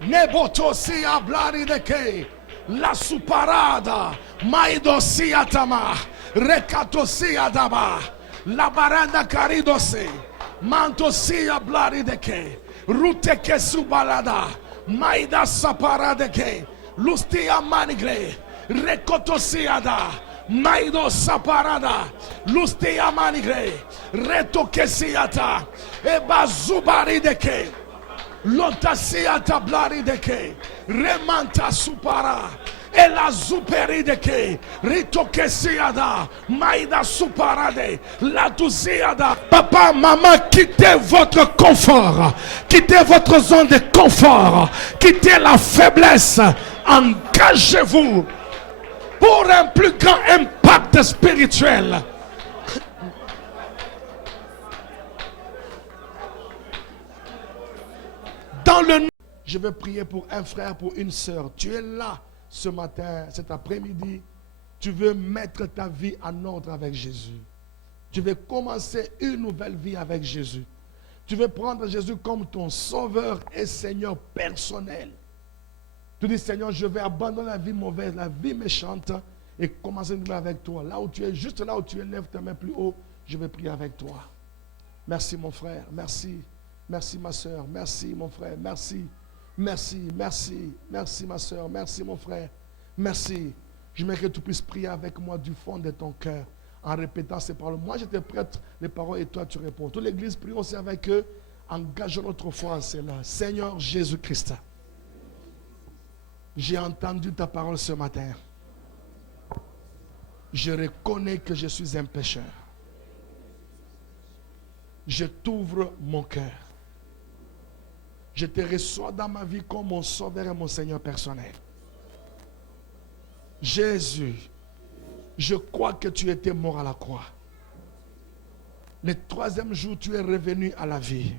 Nebotosia blarideke, la suparada, maidosia tama, recatosia daba, la baranda caridose, mantosia blarideke, ruteke subalada, maida saparadeke, lustia manigre, recotosia da, maido saparada, lustia manigre, retokesiata, eba zubarideke. Lotasia tablari de ke, remanta supara, et la zuperi de ke, ritokesiada, maïda suparade, la douziada. Papa, maman, quittez votre confort, quittez votre zone de confort, quittez la faiblesse, engagez-vous pour un plus grand impact spirituel. Dans le nom, je vais prier pour un frère, pour une sœur. Tu es là ce matin, cet après-midi. Tu veux mettre ta vie en ordre avec Jésus. Tu veux commencer une nouvelle vie avec Jésus. Tu veux prendre Jésus comme ton sauveur et Seigneur personnel. Tu dis, Seigneur, je vais abandonner la vie mauvaise, la vie méchante et commencer une nouvelle avec toi. Là où tu es, juste là où tu es, lève ta main plus haut. Je vais prier avec toi. Merci mon frère, merci. Merci ma soeur, merci mon frère, merci, merci, merci, merci ma soeur, merci mon frère, merci. Je voudrais que tu puisses prier avec moi du fond de ton cœur en répétant ces paroles. Moi je te prête les paroles et toi tu réponds. Toute l'église prie aussi avec eux, engageons notre foi en cela. Seigneur Jésus-Christ, j'ai entendu ta parole ce matin. Je reconnais que je suis un pécheur. Je t'ouvre mon cœur. Je te reçois dans ma vie comme mon sauveur et mon Seigneur personnel. Jésus, je crois que tu étais mort à la croix. Le troisième jour, tu es revenu à la vie.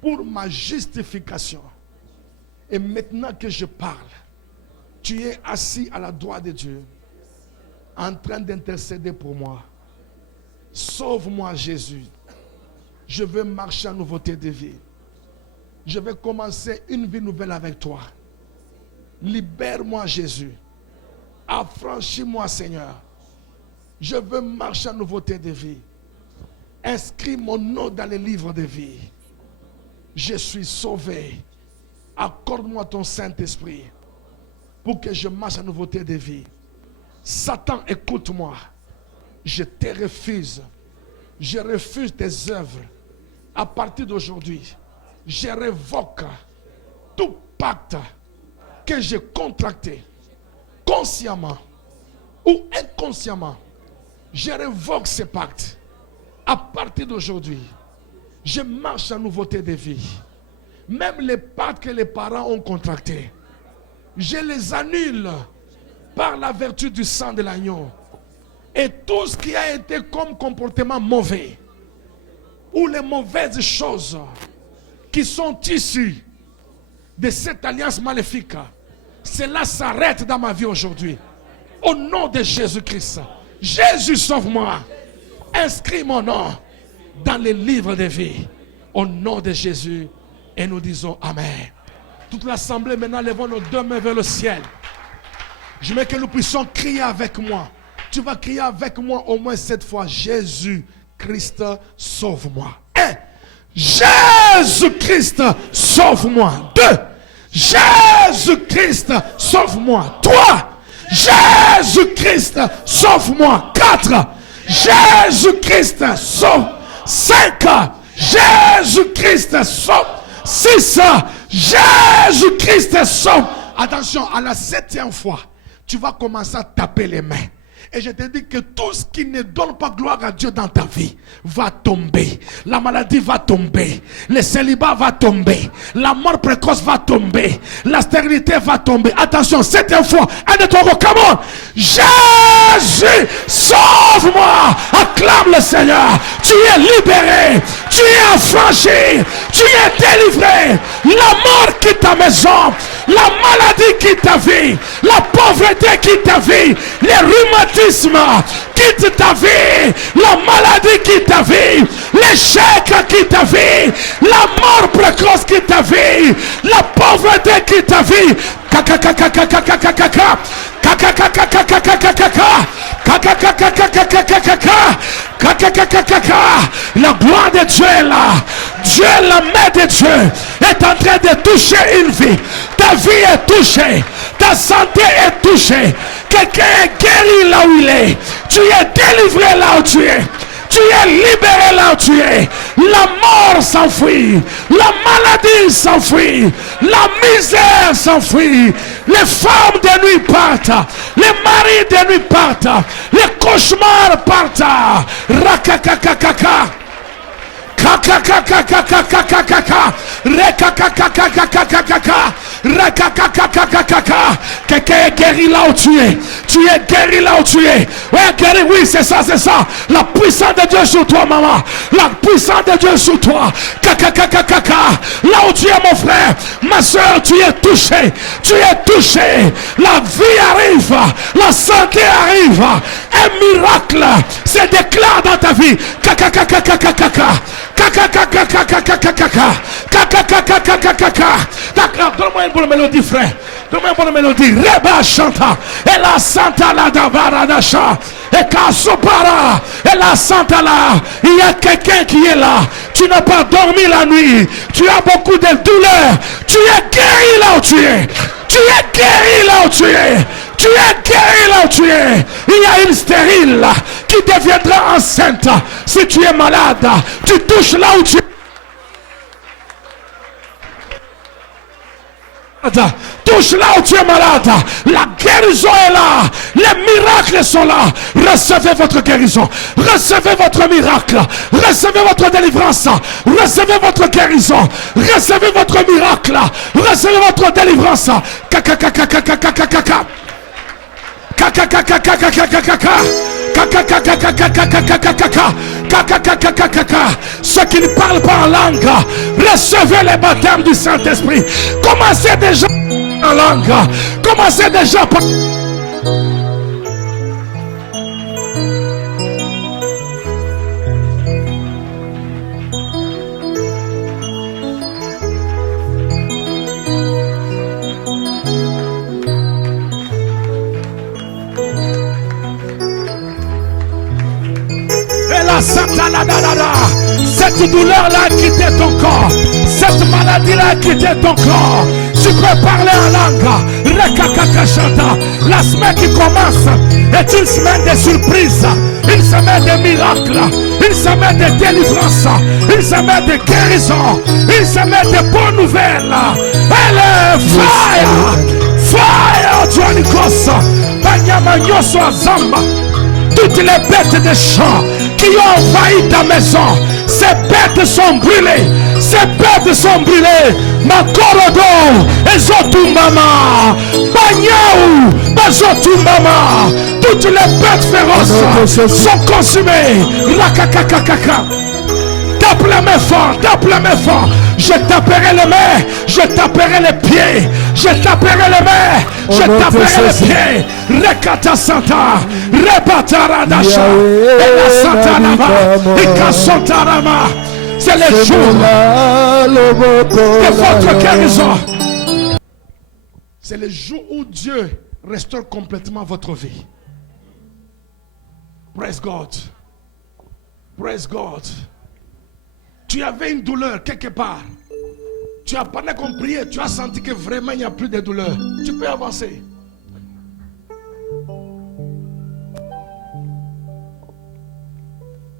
Pour ma justification. Et maintenant que je parle, tu es assis à la droite de Dieu, en train d'intercéder pour moi. Sauve-moi, Jésus. Je veux marcher en nouveauté de vie. Je vais commencer une vie nouvelle avec toi. Libère-moi, Jésus. Affranchis-moi, Seigneur. Je veux marcher en nouveauté de vie. Inscris mon nom dans les livres de vie. Je suis sauvé. Accorde-moi ton Saint-Esprit pour que je marche en nouveauté de vie. Satan, écoute-moi. Je te refuse. Je refuse tes œuvres. À partir d'aujourd'hui, je révoque tout pacte que j'ai contracté, consciemment ou inconsciemment. Je révoque ce pacte. À partir d'aujourd'hui, je marche en nouveauté de vie. Même les pactes que les parents ont contractés, je les annule par la vertu du sang de l'agneau. Et tout ce qui a été comme comportement mauvais, ou les mauvaises choses qui sont issues de cette alliance maléfique, cela s'arrête dans ma vie aujourd'hui. Au nom de Jésus-Christ. Jésus, sauve-moi. Inscris mon nom dans les livres de vie. Au nom de Jésus. Et nous disons Amen. Toute l'assemblée, maintenant, levons nos deux mains vers le ciel. Je veux que nous puissions crier avec moi. Tu vas crier avec moi au moins 7 fois. Jésus-Christ, sauve-moi. 1. Jésus-Christ, sauve-moi. 2. Jésus-Christ, sauve-moi. 3. Jésus-Christ, sauve-moi. 4. Jésus-Christ, sauve. 5. Jésus-Christ, sauve. 6. Jésus-Christ, sauve. Attention, à la 7e fois, tu vas commencer à taper les mains. Et je te dis que tout ce qui ne donne pas gloire à Dieu dans ta vie va tomber. La maladie va tomber. Le célibat va tomber. La mort précoce va tomber. La stérilité va tomber. Attention, 7e fois. 1, 2, 3, come on. Jésus, sauve-moi. Acclame le Seigneur. Tu es libéré. Tu es affranchi. Tu es délivré. La mort quitte ta maison. la maladie quitte ta vie, la pauvreté quitte ta vie, les rhumatismes quitte ta vie, la maladie quitte ta vie, l'échec quitte ta vie, la mort précoce quitte ta vie, la pauvreté quitte ta vie. La gloire de Dieu est là. Dieu, la main de Dieu est en train de toucher une vie. Ta vie est touchée. Ta santé est touchée. Quelqu'un est guéri là où il est. Tu es délivré là où tu es. Tu es libéré là où tu es. La mort s'enfuit. La maladie s'enfuit. La misère s'enfuit. Les femmes de nuit partent. Les maris de nuit partent. Les cauchemars partent. Rakakakakaka. Quelqu'un est guéri là où tu es. Tu es guéri là où tu es. Ouais, guéri, oui, c'est ça, c'est ça. La puissance de Dieu sur toi, maman. La puissance de Dieu sur toi. Là où tu es, mon frère, ma soeur, tu es touché. Tu es touché. La vie arrive. La santé arrive. Un miracle se déclare dans ta vie. Donne-moi une bonne mélodie, frère. Donne-moi une bonne mélodie. Reba chanta. Et la santa la davara dasha. Et kasopara. Et la santa la. Il y a quelqu'un qui est là. Tu n'as pas dormi la nuit. Tu as beaucoup de douleurs. Tu es guéri là où tu es. Tu es guéri là où tu es. Tu es guéri là où tu es. Il y a une stérile qui deviendra enceinte. Si tu es malade, tu touches là où tu es. Touche là où tu es malade. La guérison est là. Les miracles sont là. Recevez votre guérison. Recevez votre miracle. Recevez votre délivrance. Recevez votre guérison. Recevez votre miracle. Recevez votre délivrance. Ceux qui ne parlent pas en langue, recevez les baptêmes du Saint-Esprit. Commencez déjà en langue. Commencez déjà par... Cette douleur-là a quitté ton corps. Cette maladie-là a quitté ton corps. Tu peux parler en langue. La semaine qui commence est une semaine de surprise, une semaine de miracles, une semaine de délivrance, une semaine de guérison, une semaine de bonnes nouvelles. Elle est fire, fire, Joannikos, Banyamanyoso Azamba. Toutes les bêtes des champs qui ont envahi ta maison, ces bêtes sont brûlées. Ces bêtes sont brûlées. Makorodo, Ezotumama, Banyaou, Bazotumama. Toutes les bêtes féroces sont consumées. Rakakakakaka. Tape la main fort, tape la main fort. Je taperai les mains, je taperai les pieds, je taperai les mains, je taperai les pieds. Rekata Santa, Rebatara Dasha, et la Santa Lama, et Kasotarama. C'est le jour de votre guérison. C'est le jour où Dieu restaure complètement votre vie. Praise God. Praise God. Tu avais une douleur quelque part. Tu as pendant qu'on priait, tu as senti que vraiment il n'y a plus de douleur. Tu peux avancer.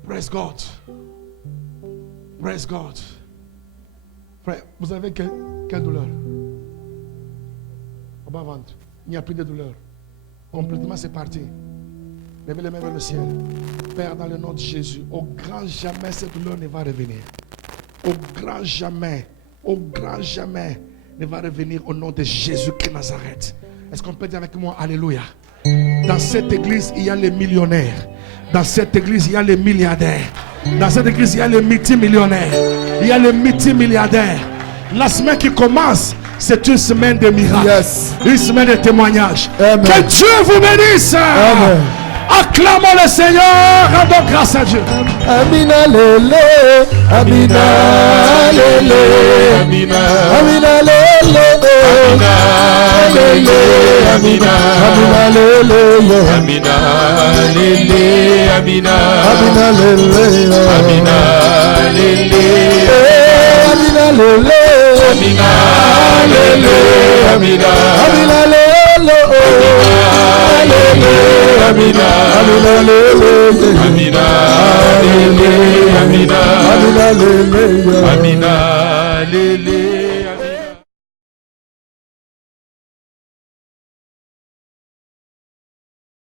Praise God. Praise God. Frère, vous avez quelle douleur? Au bas-ventre. Il n'y a plus de douleur. Complètement c'est parti. Levez les mains vers le ciel. Père, dans le nom de Jésus, au grand jamais cette douleur ne va revenir. Au grand jamais ne va revenir au nom de Jésus-Christ de Nazareth. Est-ce qu'on peut dire avec moi Alléluia? Dans cette église, il y a les millionnaires. Dans cette église, il y a les milliardaires. Dans cette église, il y a les multimillionnaires. Il y a les multimilliardaires. La semaine qui commence, c'est une semaine de miracles. Yes. Une semaine de témoignages. Amen. Que Dieu vous bénisse. Amen. Acclamons le Seigneur. Rendons grâce à Dieu. Amina lele, Amina lele, Amina, Amina lele, Amina, Amina lele, Amina, Lele, Amina, Amina lele, Amina, Lele, Amina lele, Amina, Lele, Amina, Amina lele, Amina, Amina lele, Amina, Lele, Amina, Amina lele, Amina.